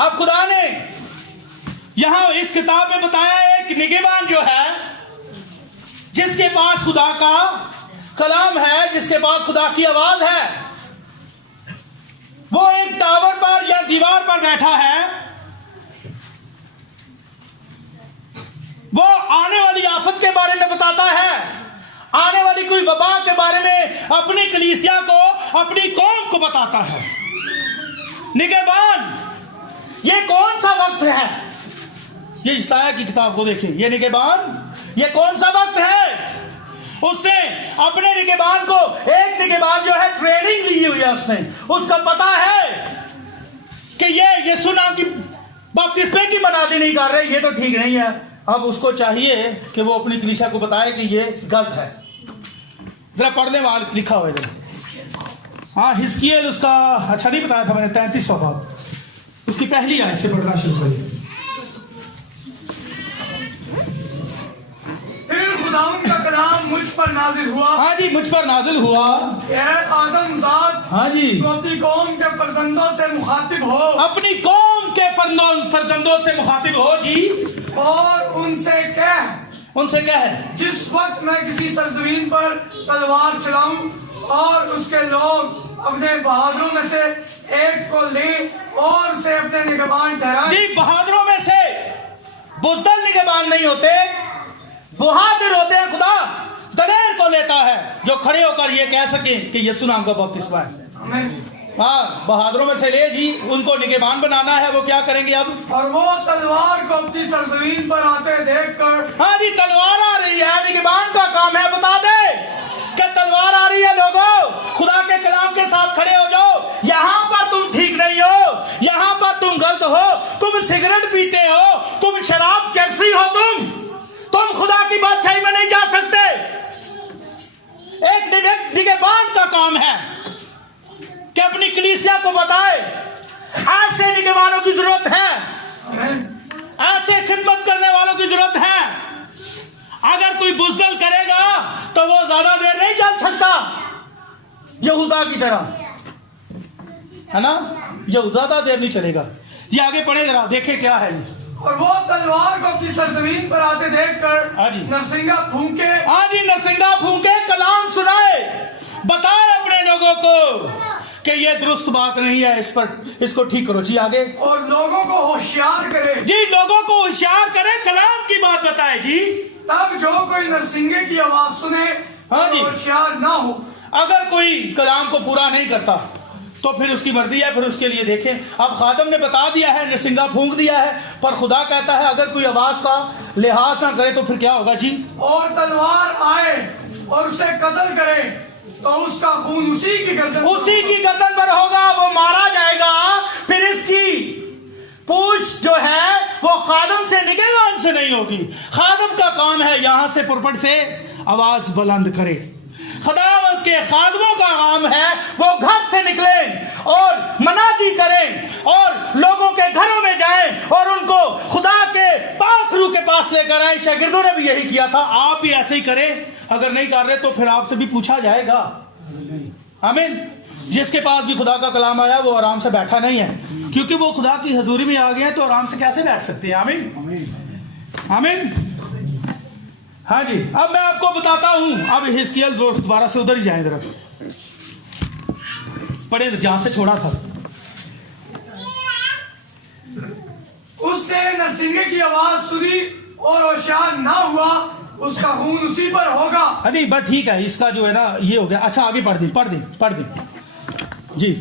अब खुदा ने यहां इस किताब में बताया है कि निगहबान जो है, जिसके पास खुदा का कलाम है, जिसके पास खुदा की आवाज है, वो एक टावर पर या दीवार पर बैठा है। वो आने वाली आफत के बारे में बताता है, आने वाली कोई वबा के बारे में अपनी कलीसिया को, अपनी कौम को बताता है। निगहबान, ये कौन सा वक्त है? ये ईसाया की किताब को देखें। ये निगहबान, ये कौन सा वक्त है? उसने अपने निगहबान को, एक निगहबान जो है ट्रेनिंग ली हुई है उसने, उसका पता है कि ये यीशु नाम की बपतिस्मे की मनादी नहीं कर रहे, ये तो ठीक नहीं है। अब उसको चाहिए कि वो अपनी कलीसिया को बताए कि ये गलत है। जरा पढ़ने वाला लिखा हुआ है। हाँ, हिस्कियल उसका अच्छा नहीं बताया था मैंने, 33वां बाब, उसकी पहली आयत से पढ़ना शुरू करिए। फिर खुदावंद का कलाम मुझ पर नाजिल हुआ। हाँ जी, मुझ पर नाजिल हुआ। आदमजाद, हाँ जी, तो अपनी कौम के फर्जंदों से मुखातिब हो, अपनी कौम के फर्जंदों से मुखातिब हो जी, और उनसे कह, जिस वक्त मैं किसी सरजमीन पर तलवार चलाऊं और उसके लोग अपने बहादुरों में से एक को ले और उसे अपने निगहबान ठहराएं। जी, बहादुरों में से बुज़दिल निगहबान नहीं होते, बहादुर होते हैं। खुदा दलेर को लेता है जो खड़े होकर ये कह सके कि यीशु नाम का बपतिस्मा है। आमीन। हाँ, बहादुरों में से ले जी, उनको निगहबान बनाना है। वो क्या करेंगे अब? और वो तलवार को अपनी सरजमीन पर आते देखकर, हाँ जी, तलवार आ रही है, निगहबान का काम है बता दे कि तलवार आ रही है। लोगों, खुदा के कलाम के साथ खड़े हो जाओ। यहाँ पर तुम ठीक नहीं हो, यहाँ पर तुम गलत हो, तुम सिगरेट पीते हो, तुम शराब चरसी हो, तुम खुदा की बादशाही में नहीं जा सकते। एक निगहबान का काम है कि अपनी कलीसिया को बताए ऐसे निगहबानों की जरूरत है, ऐसे खिदमत करने वालों की जरूरत है। अगर कोई बुज़दिल करेगा तो वो ज्यादा देर नहीं चल सकता, यहूदा की तरह, है ना। ये ज्यादा देर नहीं चलेगा। ये आगे पढ़े जरा, देखे क्या है। और वो तलवार को अपनी सरजमीन पर आते देखकर हाँ जी। नरसिंगा फूंके, हाँ जी, नरसिंगा फूंके, कलाम सुनाए, बताए अपने लोगों को कि ये दुरुस्त बात नहीं है, इसको ठीक करो। जी आगे। और लोगों को होशियार करे। जी, लोगों को होशियार करे, कलाम की बात बताए। जी, तब जो कोई नरसिंगे की आवाज सुने हाँ जी। होशियार ना हो। अगर कोई कलाम को पूरा नहीं करता तो फिर उसकी मर्जी है, फिर उसके लिए देखें। अब खादम ने बता दिया है, नरसिंगा फूंक दिया है, पर खुदा कहता है अगर कोई आवाज का लिहाज ना करे तो फिर क्या होगा। जी, और तलवार आए और उसे कत्ल करे तो उसका खून उसी की गर्दन पर होगा, वो मारा जाएगा। फिर इसकी पूछ जो है वो खादम से, निगहबान से नहीं होगी। खादम का काम है यहां से पुरपट से आवाज बुलंद करे। खुदावंद के खादमों का काम है वो घर से निकलें और मनादी करें और लोगों के घरों में जाएं और उनको खुदा के पाक रूह के पास लेकर आए। शागिर्दों ने भी यही किया था, आप भी ऐसे ही करें। अगर नहीं कर रहे तो फिर आपसे भी पूछा जाएगा। आमीन। जिसके पास भी खुदा का कलाम आया वो आराम से बैठा नहीं है, क्योंकि वो खुदा की हजूरी में आ गए हैं, तो आराम से कैसे बैठ सकते हैं। आमीन, आमीन। हाँ जी, अब मैं आपको बताता हूं। अब हिजकिय्याह दोबारा से उधर ही जाएं जरा, पढ़े जहां से छोड़ा था। उसने नरसिंगे की आवाज सुनी और होशियार ना हुआ, उसका खून उसी पर होगा। अरे बस ठीक है, इसका जो है ना ये हो गया। अच्छा आगे पढ़ दी जी,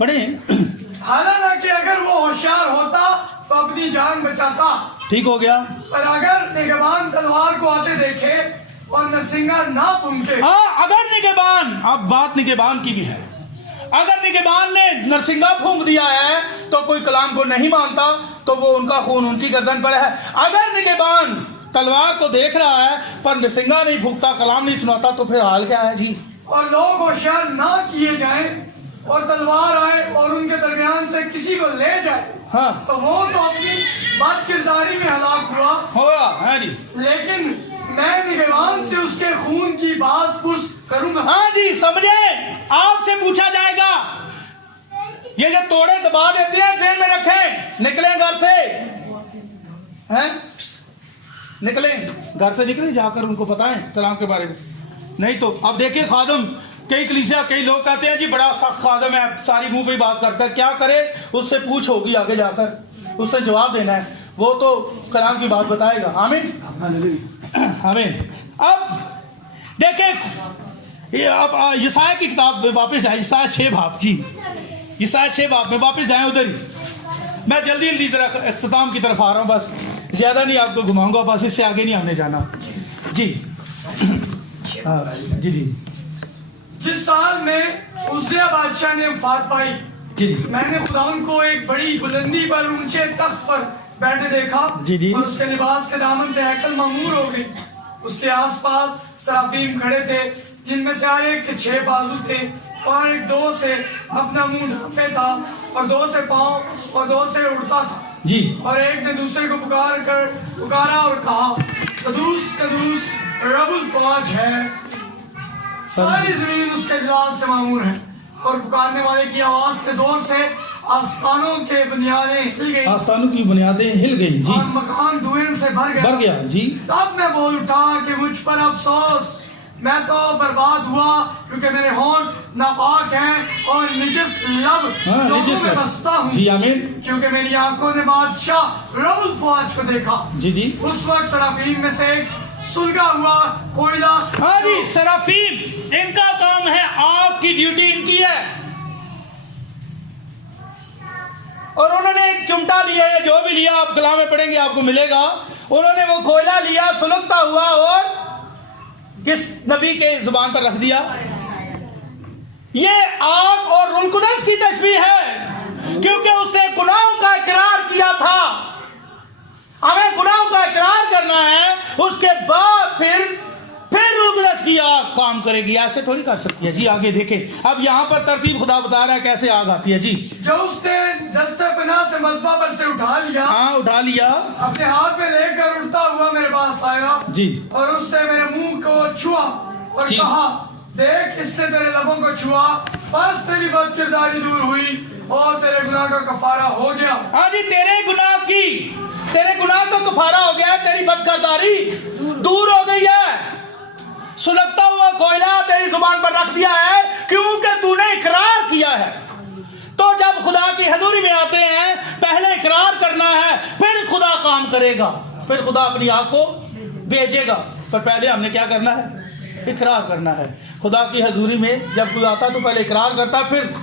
पढ़े। हालांकि अगर वो होशियार होता तो अपनी जान बचाता। ठीक हो गया। पर अगर निगहबान तलवार को आते देखे और नरसिंगा ना फूंके, हाँ, अगर निगहबान, अब बात निगहबान की भी है, अगर निगहबान ने नरसिंगा फूंक दिया है तो कोई कलाम को नहीं मानता तो वो उनका खून उनकी गर्दन पर है। अगर निगहबान तलवार को देख रहा है पर नरसिंगा नहीं फूंकता, कलाम नहीं सुनाता, तो फिर हाल क्या है। जी, और लोग होशियार ना किए जाएं और तलवार आए और उनके दरमियान से किसी को ले जाए, हाँ, तो वो तो अपनी बदकिरदारी में हलाक हुआ। हाँ जी। लेकिन मैं निगहबान से उसके खून की बाज़पुर्स करूंगा। हाँ जी, समझे। आपसे पूछा जाएगा, ये जो तोड़े दबा देते हैं जेल में रखें, निकलें घर से, हैं? निकलें घर से, निकलें, जाकर उनको बताएं कलाम के बारे में। नहीं तो अब देखिए खादम, कई कलीसिया, कई लोग कहते हैं जी बड़ा सख्त खादम है, सारी मुंह पे बात करता है। क्या करे, उससे पूछ होगी आगे जाकर, उससे जवाब देना है, वो तो कलाम की बात बताएगा। आमीन, आमीन। अब देखें, ये अब यशायाह की किताब वापस जाए, यशायाह 6 बाब। जी, यशायाह 6 बाब में वापस जाएं उधर ही। मैं जल्दी जरा इख्तिताम की तरफ आ रहा हूँ, बस ज्यादा नहीं आपको घुमाऊंगा, बस इससे आगे नहीं हमने जाना। जी जी जी। जिस साल में उज़िया बादशाह ने वफात पाई, जी, मैंने खुदावंद को एक बड़ी बुलंदी पर ऊंचे तख्त पर बैठे देखा। जी, जी। और उसके लिबास के दामन से हैकल मामूर हो गई। उसके आसपास सराफीम खड़े थे, जिनमें से हर एक के 6 बाजू थे, और एक 2 से अपना मुंह ढांपे था, और 2 से पांव, और 2 से उड़ता था। जी। और एक ने दूसरे को पुकारा और कहा, कदूस कदूस रब्बुल फौज है, सारी जमीन उसके जलाल से मामूर है। और पुकारने वाले की आवाज के जोर से आस्थानों के बुनियादें हिल गई, आस्थानों की बुनियादें हिल गई। जी, और मकान धुएं से भर गया। जी। तब मैं बोल उठा कि मुझ पर अफसोस, मैं तो बर्बाद हुआ क्योंकि मेरे होंठ नापाक हैं और निजस लब लोगों में बसता हूँ। जी आमीन। क्योंकि मेरी आंखों ने बादशाह रबुल फौज को देखा। जी जी। उस वक्त सराफीम में से एक सुलगा हुआ कोयला। हाँ जी, सराफीम इनका काम है, आग की ड्यूटी इनकी है। और उन्होंने एक चिमटा लिया है, जो भी लिया आप कलाम में पढ़ेंगे आपको मिलेगा। उन्होंने वो कोयला लिया सुलगता हुआ और किस नबी के जुबान पर रख दिया। ये आग और रुलकुनस की तशबीह है, क्योंकि उसने गुनाहों का इकरार किया था। हमें गुनाहों का इकरार करना है, उसके बाद फिर रुलकुनस की आग काम करेगी। ऐसे थोड़ी कर सकती है जी। आगे देखें, अब यहाँ पर तरतीब खुदा बता रहा है कैसे आग आती है जी। जो उसने दस्ते पनाह से मज़बा पर से उठा लिया, हाँ उठा लिया, अपने हाथ में लेकर उड़ता हुआ मेरे पास आया जी। और उससे मेरे मुंह को छुआ और कहा, देख इसने तेरे लबों को छुआ, बस तेरी बदकिरदारी दूर हुई और तेरे गुनाह का कफारा हो गया। हाँ जी, तेरे गुनाह का कफारा हो गया, तेरी बदकिरदारी दूर हो गई है। सुलगता हुआ कोयला तेरी जुबान पर रख दिया है, क्योंकि तूने इकरार किया है। तो जब खुदा की हजूरी में आते हैं, पहले इकरार करना है, फिर खुदा काम करेगा, फिर खुदा अपनी आग को भेजेगा। पर पहले हमने क्या करना है? इकरार करना है। खुदा की हजूरी में जब कोई आता तो पहले इकरार करता, फिर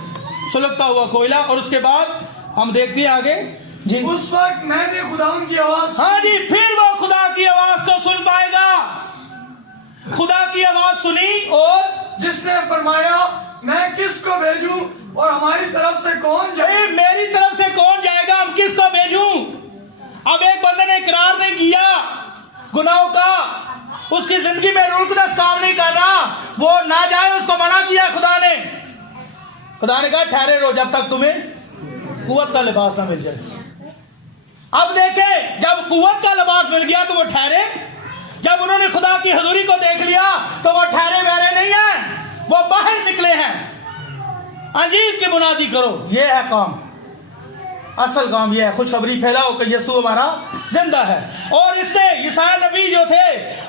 सुलगता हुआ कोयला, और उसके बाद हम देखते हैं आगे जी। उस वक्त मैंने खुदा की आवाज, हाँ जी, फिर वो खुदा की आवाज को सुन पाएगा। खुदा की आवाज सुनी और जिसने फरमाया, मैं किसको भेजूं और हमारी तरफ से कौन जाए? मेरी तरफ से कौन जाएगा, हम किसको भेजूं? अब एक बंदे ने इकरार नहीं किया गुनाहों का, उसकी जिंदगी में रुलकुनस काम नहीं कर रहा, वो ना जाए, उसको मना किया खुदा ने। खुदा ने कहा ठहरे रहो जब तक तुम्हें कुव्वत का लिबास ना मिल जाए। अब देखे, जब कुव्वत का लिबास मिल गया तो वो ठहरे। जब उन्होंने खुदा की हजूरी को देख लिया तो वो ठहरे बहरे नहीं हैं, वो बाहर निकले हैं। अंजीर की बुनियादी करो, ये है काम, असल काम ये है। खुशखबरी फैलाओ कि यीशु हमारा जिंदा है। और इससे यशायाह नबी जो थे,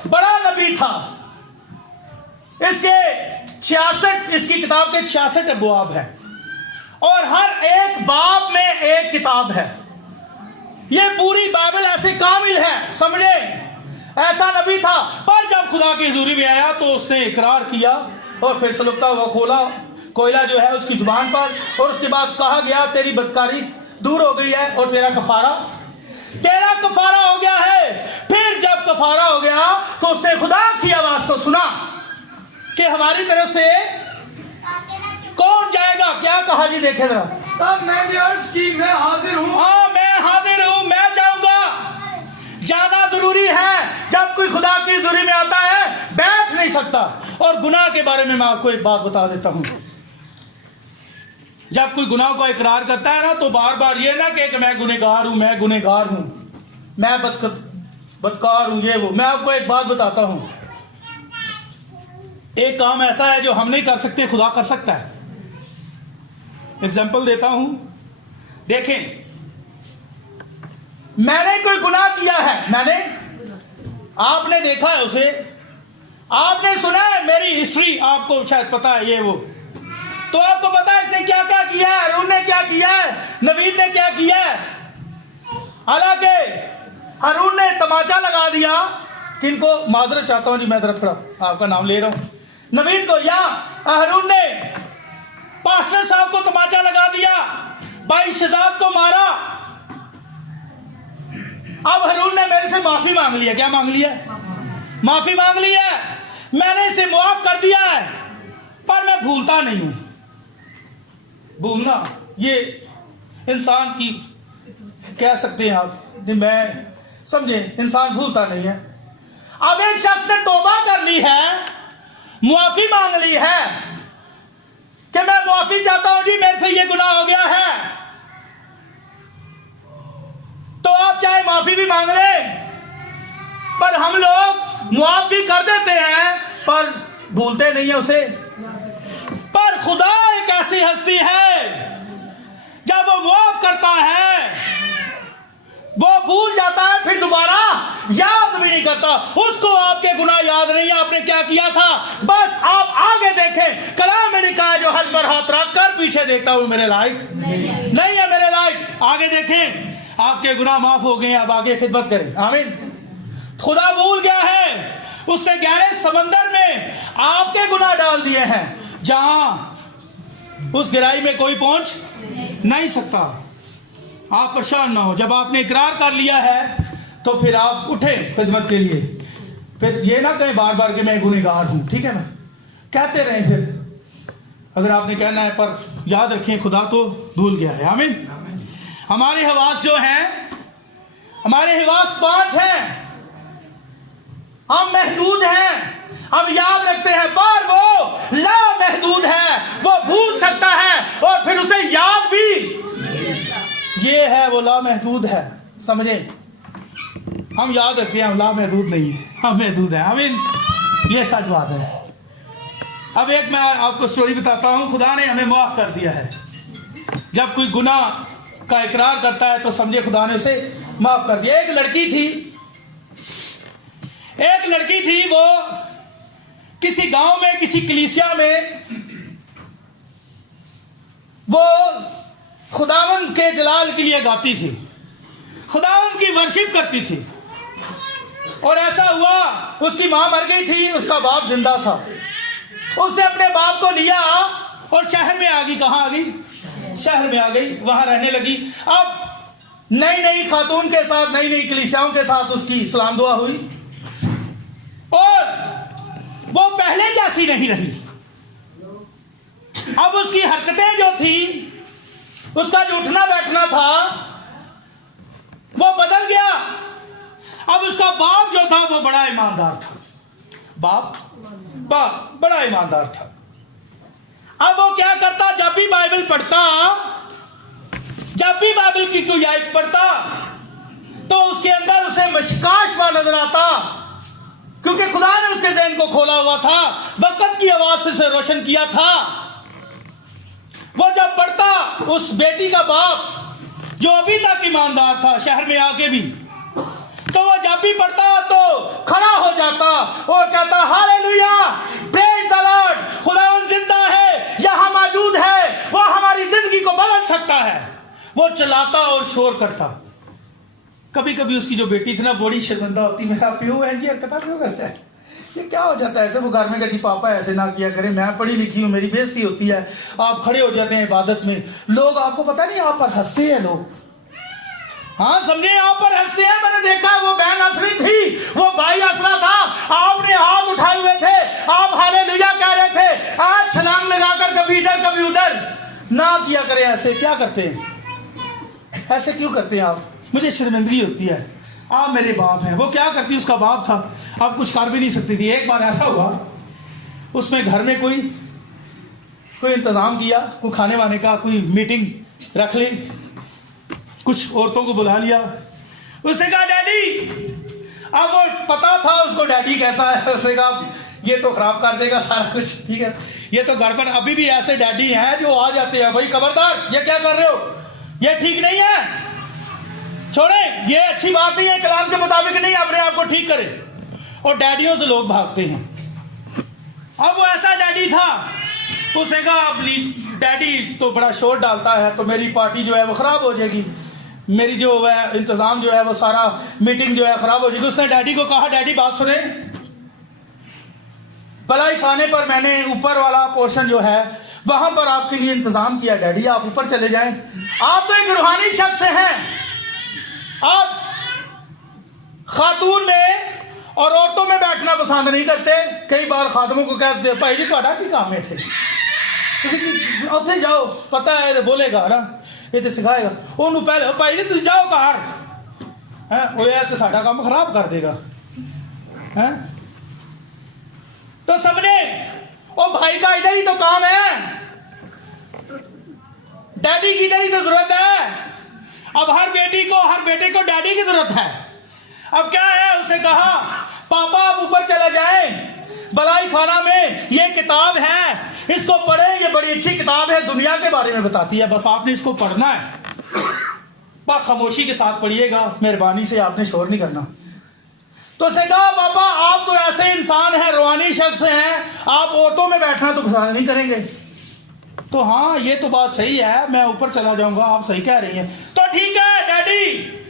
बड़ा नबी था। इसके 66, इसकी किताब के 66 अबवाब है और हर एक बाब में एक किताब है। ये पूरी बाइबल ऐसे कामिल है, समझे? ऐसा नबी था। पर जब खुदा की हजूरी में आया तो उसने इकरार किया और फिर सुलगता हुआ कोयला जो है उसकी जुबान पर, और उसके बाद कहा गया तेरी बदकारी दूर हो गई है और तेरा कफारा हो गया है। फिर जब कफारा हो गया तो उसने खुदा की आवाज को सुना कि हमारी तरफ से कौन जाएगा। क्या कहा जी, देखे जरा। तब मैंने अर्ज की, मैं हाजिर हूँ। हाँ, मैं हाजिर हूँ, मैं जाऊंगा। जाना जरूरी है। जब कोई खुदा की हजूरी में आता है, बैठ नहीं सकता। और गुनाह के बारे में मैं आपको एक बात बता देता हूं। जब कोई गुनाह को इकरार करता है ना, तो बार बार ये ना कि मैं गुनहगार हूं, मैं बदकार हूं, ये वो। मैं आपको एक बात बताता हूं, एक काम ऐसा है जो हम नहीं कर सकते, खुदा कर सकता है। एग्जाम्पल देता हूं, देखें, मैंने कोई गुनाह किया है, आपने देखा है उसे, आपने सुना है मेरी हिस्ट्री, आपको शायद पता है ये वो, तो आपको पता है इसने क्या क्या किया है, अरुण ने क्या किया है, नवीद ने क्या किया है। हालांकि अरुण ने तमाचा लगा दिया, किनको, माजरत चाहता हूं जी, मैं जरा थोड़ा आपका नाम ले रहा हूं, नवीद को, या अरुण ने पास्टर साहब को तमाचा लगा दिया, भाई शहजाद को मारा। अब हरून ने मेरे से माफी मांग लिया। क्या मांग लिया? माफी मांग ली है, मैंने इसे माफ कर दिया है, पर मैं भूलता नहीं हूं। भूलना ये इंसान की, कह सकते हैं आप, मैं समझे, इंसान भूलता नहीं है। अब एक शख्स ने तौबा कर ली है, मुआफी मांग ली है कि मैं मुआफी चाहता हूं जी, मेरे से ये गुनाह हो गया है, तो आप चाहे माफी भी मांग लें, पर हम लोग मुआफ भी कर देते हैं पर भूलते नहीं है उसे। पर खुदा एक ऐसी हस्ती है, जब वो मुआफ करता है, वो भूल जाता है, फिर दोबारा याद भी नहीं करता, उसको आपके गुनाह याद नहीं है आपने क्या किया था। बस आप आगे देखें, कलाम में लिखा है जो हल पर हाथ रख कर पीछे देखता हूं मेरे लायक नहीं है, मेरे लायक। आगे देखें, आपके गुनाह माफ हो गए, अब आगे खिदमत करें। आमीन। खुदा भूल गया है, उसने गहरे समंदर में आपके गुनाह डाल दिए हैं जहां उस गहराई में कोई पहुंच नहीं सकता। आप परेशान ना हो, जब आपने इकरार कर लिया है तो फिर आप उठे खिदमत के लिए। फिर ये ना कहें बार बार कि मैं गुनहगार हूं, ठीक है ना, कहते रहें फिर अगर आपने कहना है, पर याद रखें खुदा तो भूल गया है। आमीन। हमारे हवास जो हैं, हमारे हवास 5 हैं, हम महदूद हैं, हम याद रखते हैं, पर वो लामहदूद है, वो भूल सकता है और फिर उसे याद भी, ये है वो लामहदूद है, समझे। हम याद रखते हैं, हम लामहदूद नहीं है, हम महदूद हैं। आमीन। ये सच बात है। अब एक मैं आपको स्टोरी बताता हूं, खुदा ने हमें माफ कर दिया है। जब कोई गुनाह का इकरार करता है तो समझे खुदा ने उसे माफ कर दिया। एक लड़की थी, वो किसी गांव में, किसी कलीसिया में, वो खुदावंद के जलाल के लिए गाती थी, खुदावंद की वर्शिप करती थी। और ऐसा हुआ, उसकी मां मर गई थी, उसका बाप जिंदा था। उसने अपने बाप को लिया और शहर में आ गई। कहां आ गई? शहर में आ गई, वहां रहने लगी। अब नई नई खातून के साथ, नई नई कलीसियाओं के साथ उसकी सलाम दुआ हुई और वो पहले जैसी नहीं रही। अब उसकी हरकतें जो थी, उसका जो उठना बैठना था, वो बदल गया। अब उसका बाप जो था वो बड़ा ईमानदार था, बाप बड़ा ईमानदार था। अब वो क्या करता, जब भी बाइबल पढ़ता, जब भी बाइबल की कोई आयत पढ़ता तो उसके अंदर उसे मशकाशवा नजर आता, क्योंकि खुदा ने उसके ज़हन को खोला हुआ था, वक़्त की आवाज से उसे रोशन किया था। वो जब पढ़ता, उस बेटी का बाप जो अभी तक ईमानदार था शहर में आके भी, तो वो जब भी पढ़ता तो खड़ा हो जाता और कहता, हालेलुया, प्रेज द लॉर्ड, खुदावंद जिंदा है, यहाँ मौजूद है, वो हमारी जिंदगी को बदल सकता है। वो चलाता और शोर करता। कभी कभी उसकी जो बेटी थी ना, बड़ी शर्मिंदा होती, मेरा प्यो है जी हरकत क्यों करता है, ये क्या हो जाता है ऐसे। वो घर में कहती, पापा ऐसे ना किया करें, मैं पढ़ी लिखी हूँ, मेरी बेइज्जती होती है। आप खड़े हो जाते हैं इबादत में, लोग आपको पता नहीं आप पर हंसते हैं लोग। हाँ समझे, आप पर हंसते हैं। मैंने देखा, वो बहन हंस रही थी, वो भाई हंस रहा था, आपने हाथ उठाए हुए थे, आप हालेलुया कह रहे थे, आज छलांग लगाकर कभी इधर कभी उधर ना किया करें ऐसे। क्या करते हैं ऐसे, क्यों करते हैं आप? मुझे शर्मिंदगी होती है। आप मेरे बाप हैं। वो क्या करती, उसका बाप था, अब कुछ कर भी नहीं सकती थी। एक बार ऐसा हुआ, उसमें घर में कोई इंतजाम किया, कोई खाने वाने का, कोई मीटिंग रख ली, कुछ औरतों को बुला लिया। उसने कहा, डैडी, अब वो पता था उसको डैडी कैसा है, उसने कहा ये तो खराब कर देगा सारा कुछ, ठीक है, ये तो गड़बड़। अभी भी ऐसे डैडी हैं जो आ जाते हैं, भाई खबरदार, ये क्या कर रहे हो, ये ठीक नहीं है, छोड़े, ये अच्छी बात नहीं है, कलाम के मुताबिक नहीं, अपने आप को ठीक करें। और डैडियों से लोग भागते हैं। अब वो ऐसा डैडी था, उसने कहा, अपनी डैडी तो बड़ा शोर डालता है, तो मेरी पार्टी जो है वो खराब हो जाएगी, मेरी जो है इंतजाम जो है वो सारा मीटिंग जो है खराब हो जाएगी। उसने डैडी को कहा, डैडी बात सुने, भलाई खाने पर मैंने ऊपर वाला पोर्शन जो है वहां पर आपके लिए इंतजाम किया, डैडी आप ऊपर चले जाएं। आप तो एक रूहानी शख्स हैं, आप खातून में और औरतों में बैठना पसंद नहीं करते। कई बार खातमों को कहते, भाई जी ਤੁਹਾਡਾ ਕੀ काम है थे, ਉੱਥੇ जाओ, पता है बोलेगा ना, ये तो सिखाएगा ਉਹਨੂੰ पहले, भाई जी ਤੁਸੀਂ जाओ घर है, वो यार तो साडा काम खराब कर देगा है। तो सबने, ओ भाई का इधर ही तो काम है, डैडी की इधर ही तो जरूरत है। अब हर बेटे को डैडी की जरूरत है। अब क्या है, उसे कहा, पापा आप ऊपर चले जाएं, भलाई खाना में ये किताब है, इसको पढ़ें, ये बड़ी अच्छी किताब है, दुनिया के बारे में बताती है, बस आपने इसको पढ़ना है, बस खामोशी के साथ पढ़िएगा, मेहरबानी से आपने शोर नहीं करना। तो उसने कहा पापा आप तो ऐसे इंसान हैं, रूहानी शख्स हैं, आप ऑटो में बैठना तो पसंद नहीं करेंगे। तो हाँ ये तो बात सही है, मैं ऊपर चला जाऊंगा, आप सही कह रही हैं। तो ठीक है डैडी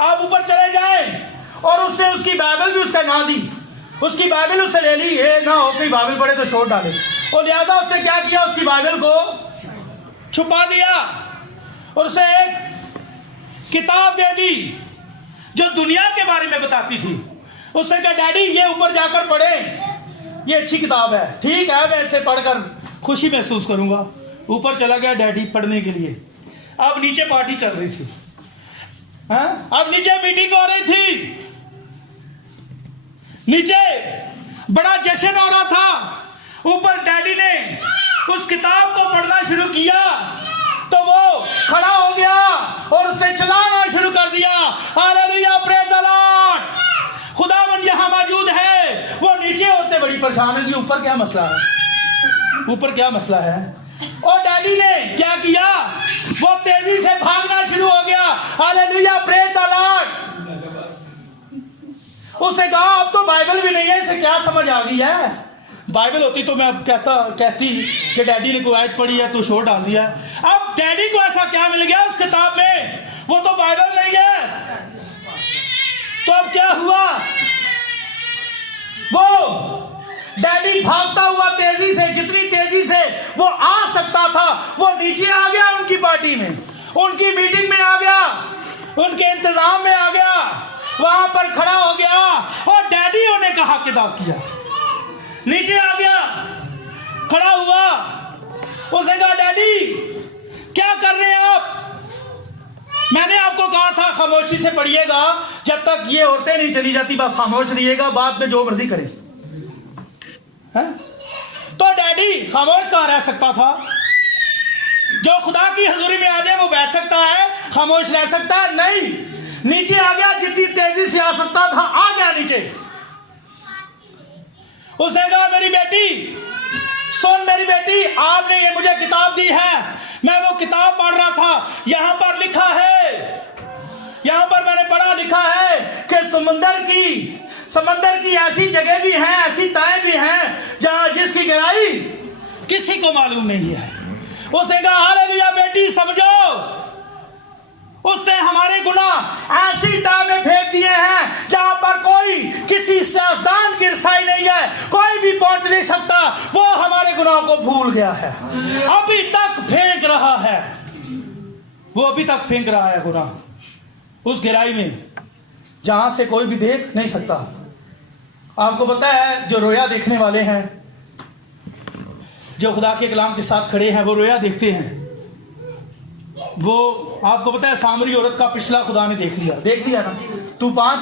आप ऊपर चले जाएं। और उसने उसकी बाइबल भी उसका ना दी, उसकी बाइबल उससे ले ली, ये ना हो कि बाइबल पढ़े तो छोड़ डाले। और लिहाजा उसने क्या किया, उसकी बाइबल को छुपा दिया और उसे एक किताब दे दी जो दुनिया के बारे में बताती थी। उसने कहा डैडी ये ऊपर जाकर पढ़े, ये अच्छी किताब है। ठीक है मैं इसे पढ़कर खुशी महसूस करूंगा। ऊपर चला गया डैडी पढ़ने के लिए। अब नीचे पार्टी चल रही थी, हाँ? अब नीचे मीटिंग हो रही थी, नीचे बड़ा जश्न हो रहा था। ऊपर डैडी ने उस किताब को पढ़ना शुरू किया तो वो खड़ा हो गया और उसने चिल्लाना शुरू कर दिया, हालेलुया प्रेज़ द लॉर्ड, खुदावंद यहाँ मौजूद है। वो नीचे होते बड़ी परेशान है कि ऊपर क्या मसला है, ऊपर क्या मसला है। और डैडी ने क्या किया, वो तेजी से भागना शुरू हो गया, हालेलुया प्रेज़ द लॉर्ड। उसने कहा अब तो बाइबल भी नहीं है, इसे क्या समझ आ गई है। बाइबल होती तो मैं अब कहती कि डैडी ने कोई आयत पढ़ी है तो छोड़ डाल दिया। अब डैडी को ऐसा क्या मिल गया उस किताब में, वो तो बाइबल नहीं है। तो अब क्या हुआ, वो डैडी भागता हुआ तेजी से, जितनी तेजी से वो आ सकता था, वो नीचे आ गया उनकी पार्टी में, उनकी मीटिंग में आ गया, उनके इंतजाम में आ गया, वहां पर खड़ा हो गया और डैडियों ने कहा किताब किया, नीचे आ गया, खड़ा हुआ। उसने कहा डैडी क्या कर रहे हैं आप, मैंने आपको कहा था खामोशी से पढ़िएगा, जब तक ये औरतें नहीं चली जाती बस खामोश रहिएगा, बाद में जो मर्जी करें। तो डैडी खामोश कहाँ रह सकता था, जो खुदा की हजूरी में आ जाए वो बैठ सकता है, खामोश रह सकता है नहीं। नीचे आ गया, जितनी तेजी से आ सकता था आ गया नीचे। उसने कहा मेरी बेटी सुन, मेरी बेटी आपने ये मुझे किताब दी है, मैं वो किताब पढ़ रहा था, यहां पर लिखा है, यहां पर मैंने पढ़ा लिखा है कि समंदर की ऐसी जगह भी हैं, ऐसी ताएं भी हैं जहां जिसकी गहराई किसी को मालूम नहीं है। उसने कहा हालेलुया बेटी समझो, उसने हमारे गुनाह ऐसी ताह में फेंक दिए हैं जहां पर कोई किसी सियासतदान की रसाई नहीं है, कोई भी पहुंच नहीं सकता। वो हमारे गुनाह को भूल गया है, अभी तक फेंक रहा है, वो अभी तक फेंक रहा है गुनाह उस गहराई में जहां से कोई भी देख नहीं सकता। आपको पता है जो रोया देखने वाले हैं, जो खुदा के कलाम के साथ खड़े हैं, वो रोया देखते हैं। वो आपको पता है सामरी औरत का पिछला खुदा ने देख लिया ना, तू 5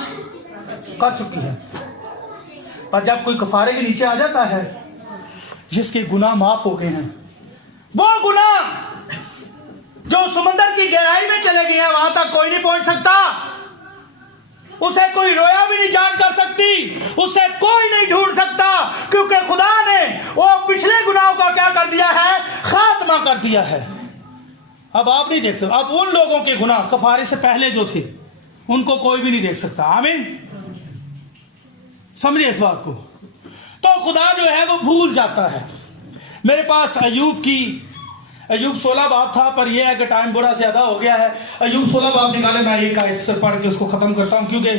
कर चुकी है। पर जब कोई कफारे के नीचे आ जाता है जिसके गुनाह माफ हो गए हैं, वो गुनाह जो समंदर की गहराई में चले गए हैं वहां तक कोई नहीं पहुंच सकता, उसे कोई रोया भी नहीं जान कर सकती, उसे कोई नहीं ढूंढ सकता, क्योंकि खुदा ने वो पिछले गुनाहों का क्या कर दिया है, खात्मा कर दिया है। अब आप नहीं देख सकते, अब उन लोगों के गुनाह कफारे से पहले जो थे उनको कोई भी नहीं देख सकता। आमीन, समझिए इस बात को। तो खुदा जो है वो भूल जाता है। मेरे पास अय्यूब 16 बाब था, पर यह है कि टाइम बड़ा ज्यादा हो गया है। अय्यूब 16 बाब निकाले, मैं एक आयत से पढ़ के उसको खत्म करता हूं, क्योंकि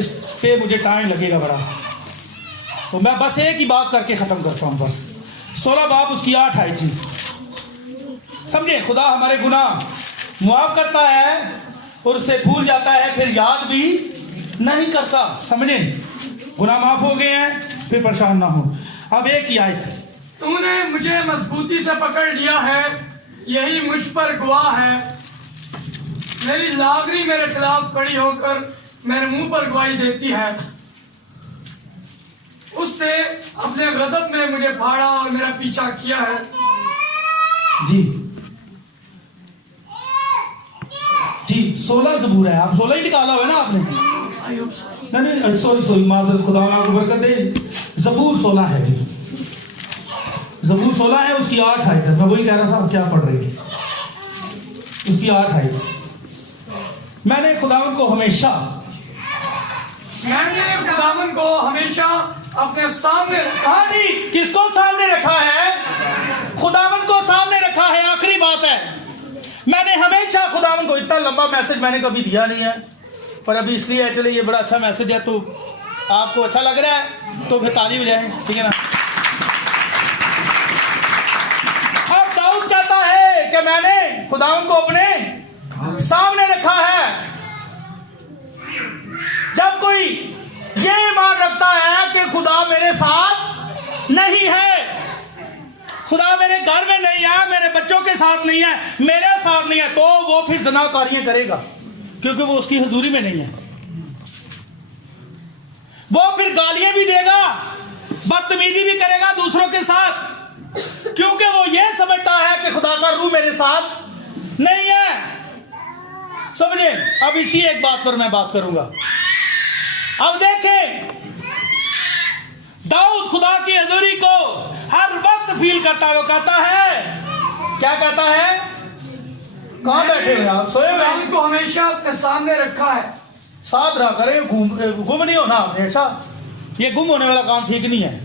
इस पे मुझे टाइम लगेगा बड़ा, तो मैं बस एक ही बात करके खत्म करता हूं। बस 16 बाब उसकी 8 आयत जी। समझे, खुदा हमारे गुनाह मुआफ करता है और उसे भूल जाता है, फिर याद भी नहीं करता। समझे, गुनाह माफ हो गए हैं, फिर परेशान ना हो। अब एक ही आयत, तूने मुझे मजबूती से पकड़ लिया है, यही मुझ पर गवाह है, मेरी लागरी मेरे खिलाफ खड़ी होकर मेरे मुंह पर गवाही देती है। उसने अपने गजब में मुझे फाड़ा और मेरा पीछा किया है। जी 16 जबूर है, आप 16 ही निकाला हुआ है ना आपने? नहीं सॉरी माजरत, खुदा आपको बरकत दे। जबूर 16 है, जबूर 16 है, उसकी 8 आयत है। मैं वही कह रहा था, आप क्या पढ़ रहे थे, उसकी 8 आयत। मैंने खुदावन को हमेशा मैंने खुदावन को हमेशा अपने सामने रखा। हाँ जी, किसको सामने रखा है? खुदावन को सामने रखा है। आखिरी बात है, मैंने हमेशा खुदावन को, इतना लंबा मैसेज मैंने कभी दिया नहीं है, पर अभी इसलिए है, चले ये बड़ा अच्छा मैसेज है, तो आपको अच्छा लग रहा है तो फिर ताली बजाएं, ठीक है ना। अब दाऊद कहता है कि मैंने खुदावन को अपने सामने रखा है। जब कोई ये ईमान रखता है कि खुदा मेरे साथ नहीं है, खुदा मेरे घर में नहीं है, मेरे बच्चों के साथ नहीं है, मेरे साथ नहीं है, तो वो फिर ज़नाकारियां करेगा, क्योंकि वो उसकी हुजूरी में नहीं है। वो फिर गालियां भी देगा, बदतमीजी भी करेगा दूसरों के साथ, क्योंकि वो ये समझता है कि खुदा का रूह मेरे साथ नहीं है। समझे? अब इसी एक बात पर मैं बात करूंगा। अब देखें, दाऊद खुदा की हजूरी को हर वक्त फील करता है। वो कहता है, क्या कहता है? कहां बैठे हुए आप? सोए हुए? खुदावन को हमेशा अपने सामने रखा है। साथ रहा करें, गुम नहीं होना हमेशा। ये गुम होने वाला काम ठीक नहीं है।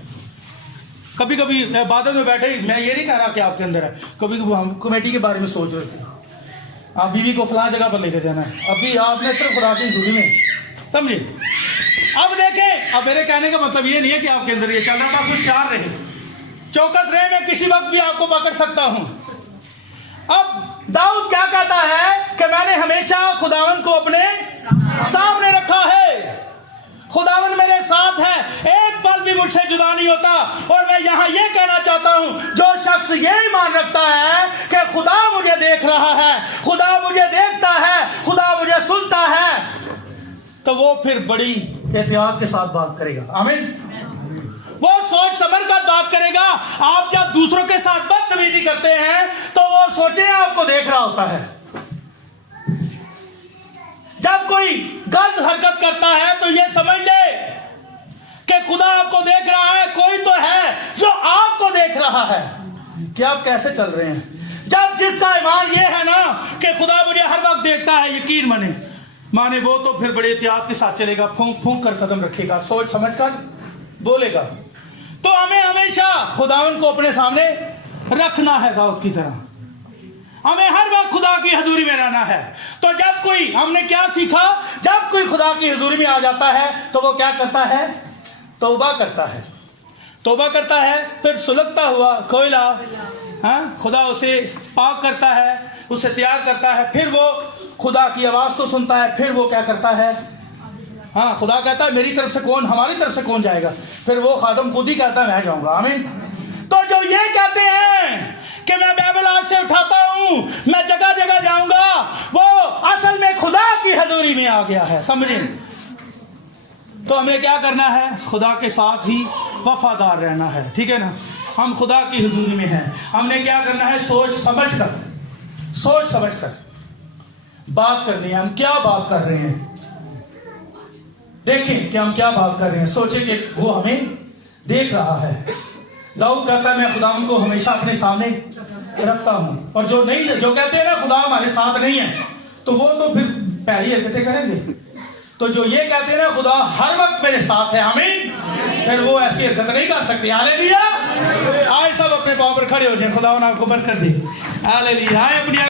कभी कभी बादल में बैठे, मैं ये नहीं कह रहा कि आपके अंदर है, कभी कभी हम कमेटी के बारे में सोच रहे थे, आप बीवी को फलां जगह पर लेकर जाना है, अभी आपने सिर्फ खुदा की हजूरी में, समझे? अब देखें, अब मेरे कहने का मतलब ये नहीं है कि आपके अंदर ये चल रहा था, होशियार रहे, चौकस रहे, मैं किसी वक्त भी आपको पकड़ सकता हूं। अब दाऊद क्या कहता है कि मैंने हमेशा खुदावन को अपने सामने रखा है। खुदावन मेरे साथ है, एक पल भी मुझसे जुदा नहीं होता। और मैं यहां ये कहना चाहता हूं, जो शख्स ये ईमान रखता है कि खुदा मुझे देख रहा है, खुदा मुझे देखता है, खुदा मुझे सुनता है, तो वो फिर बड़ी एहतियात के साथ बात करेगा। आमीन। वो सोच समझ कर बात करेगा। आप जब दूसरों के साथ बदतमीजी करते हैं तो वो सोचे आपको देख रहा होता है। जब कोई गलत हरकत करता है तो ये समझ ले कि खुदा आपको देख रहा है, कोई तो है जो आपको देख रहा है कि आप कैसे चल रहे हैं। जब जिसका ईमान ये है ना कि खुदा मुझे हर वक्त देखता है, यकीन माने वो तो फिर बड़े एहतियात के साथ चलेगा, फूंक फूंक कर कदम रखेगा, सोच समझ कर बोलेगा। तो हमें हमेशा खुदावन को अपने सामने रखना है। दाऊद की तरह हमें हर वक्त खुदा की हजूरी में रहना है। तो जब कोई, हमने क्या सीखा, जब कोई खुदा की हजूरी में आ जाता है तो वो क्या करता है? तौबा करता है। तौबा करता है, फिर सुलगता हुआ कोयला, हाँ, खुदा उसे पाक करता है, उसे तैयार करता है, फिर वो खुदा की आवाज को सुनता है, फिर वो क्या करता है? हाँ, खुदा कहता है मेरी तरफ से कौन, हमारी तरफ से कौन जाएगा? फिर वो खादम खुद ही कहता है मैं जाऊंगा। आमीन। तो जो ये कहते हैं कि मैं बाइबल आज से उठाता हूं, मैं जगह जगह जाऊंगा, वो असल में खुदा की हजूरी में आ गया है। समझे? तो हमें क्या करना है? खुदा के साथ ही वफादार रहना है, ठीक है ना। हम खुदा की हजूरी में हैं, हमने क्या करना है? सोच समझ कर बात करनी है। हम क्या बात कर रहे हैं, देखें कि हम क्या बात कर रहे हैं, सोचें कि वो हमें देख रहा है। दाऊद कहता है मैं खुदा को हमेशा अपने सामने रखता हूं। और जो कहते हैं ना खुदा हमारे साथ नहीं है, तो वो तो फिर पहली हरकतें करेंगे। तो जो ये कहते हैं ना खुदा हर वक्त मेरे साथ है, आमीन, फिर वो ऐसी हरकत नहीं कर सकते। हालेलुया। आए सब अपने पांव पर खड़े हो जाए, खुदा आपको बरकत दे। हालेलुया। आए अपनी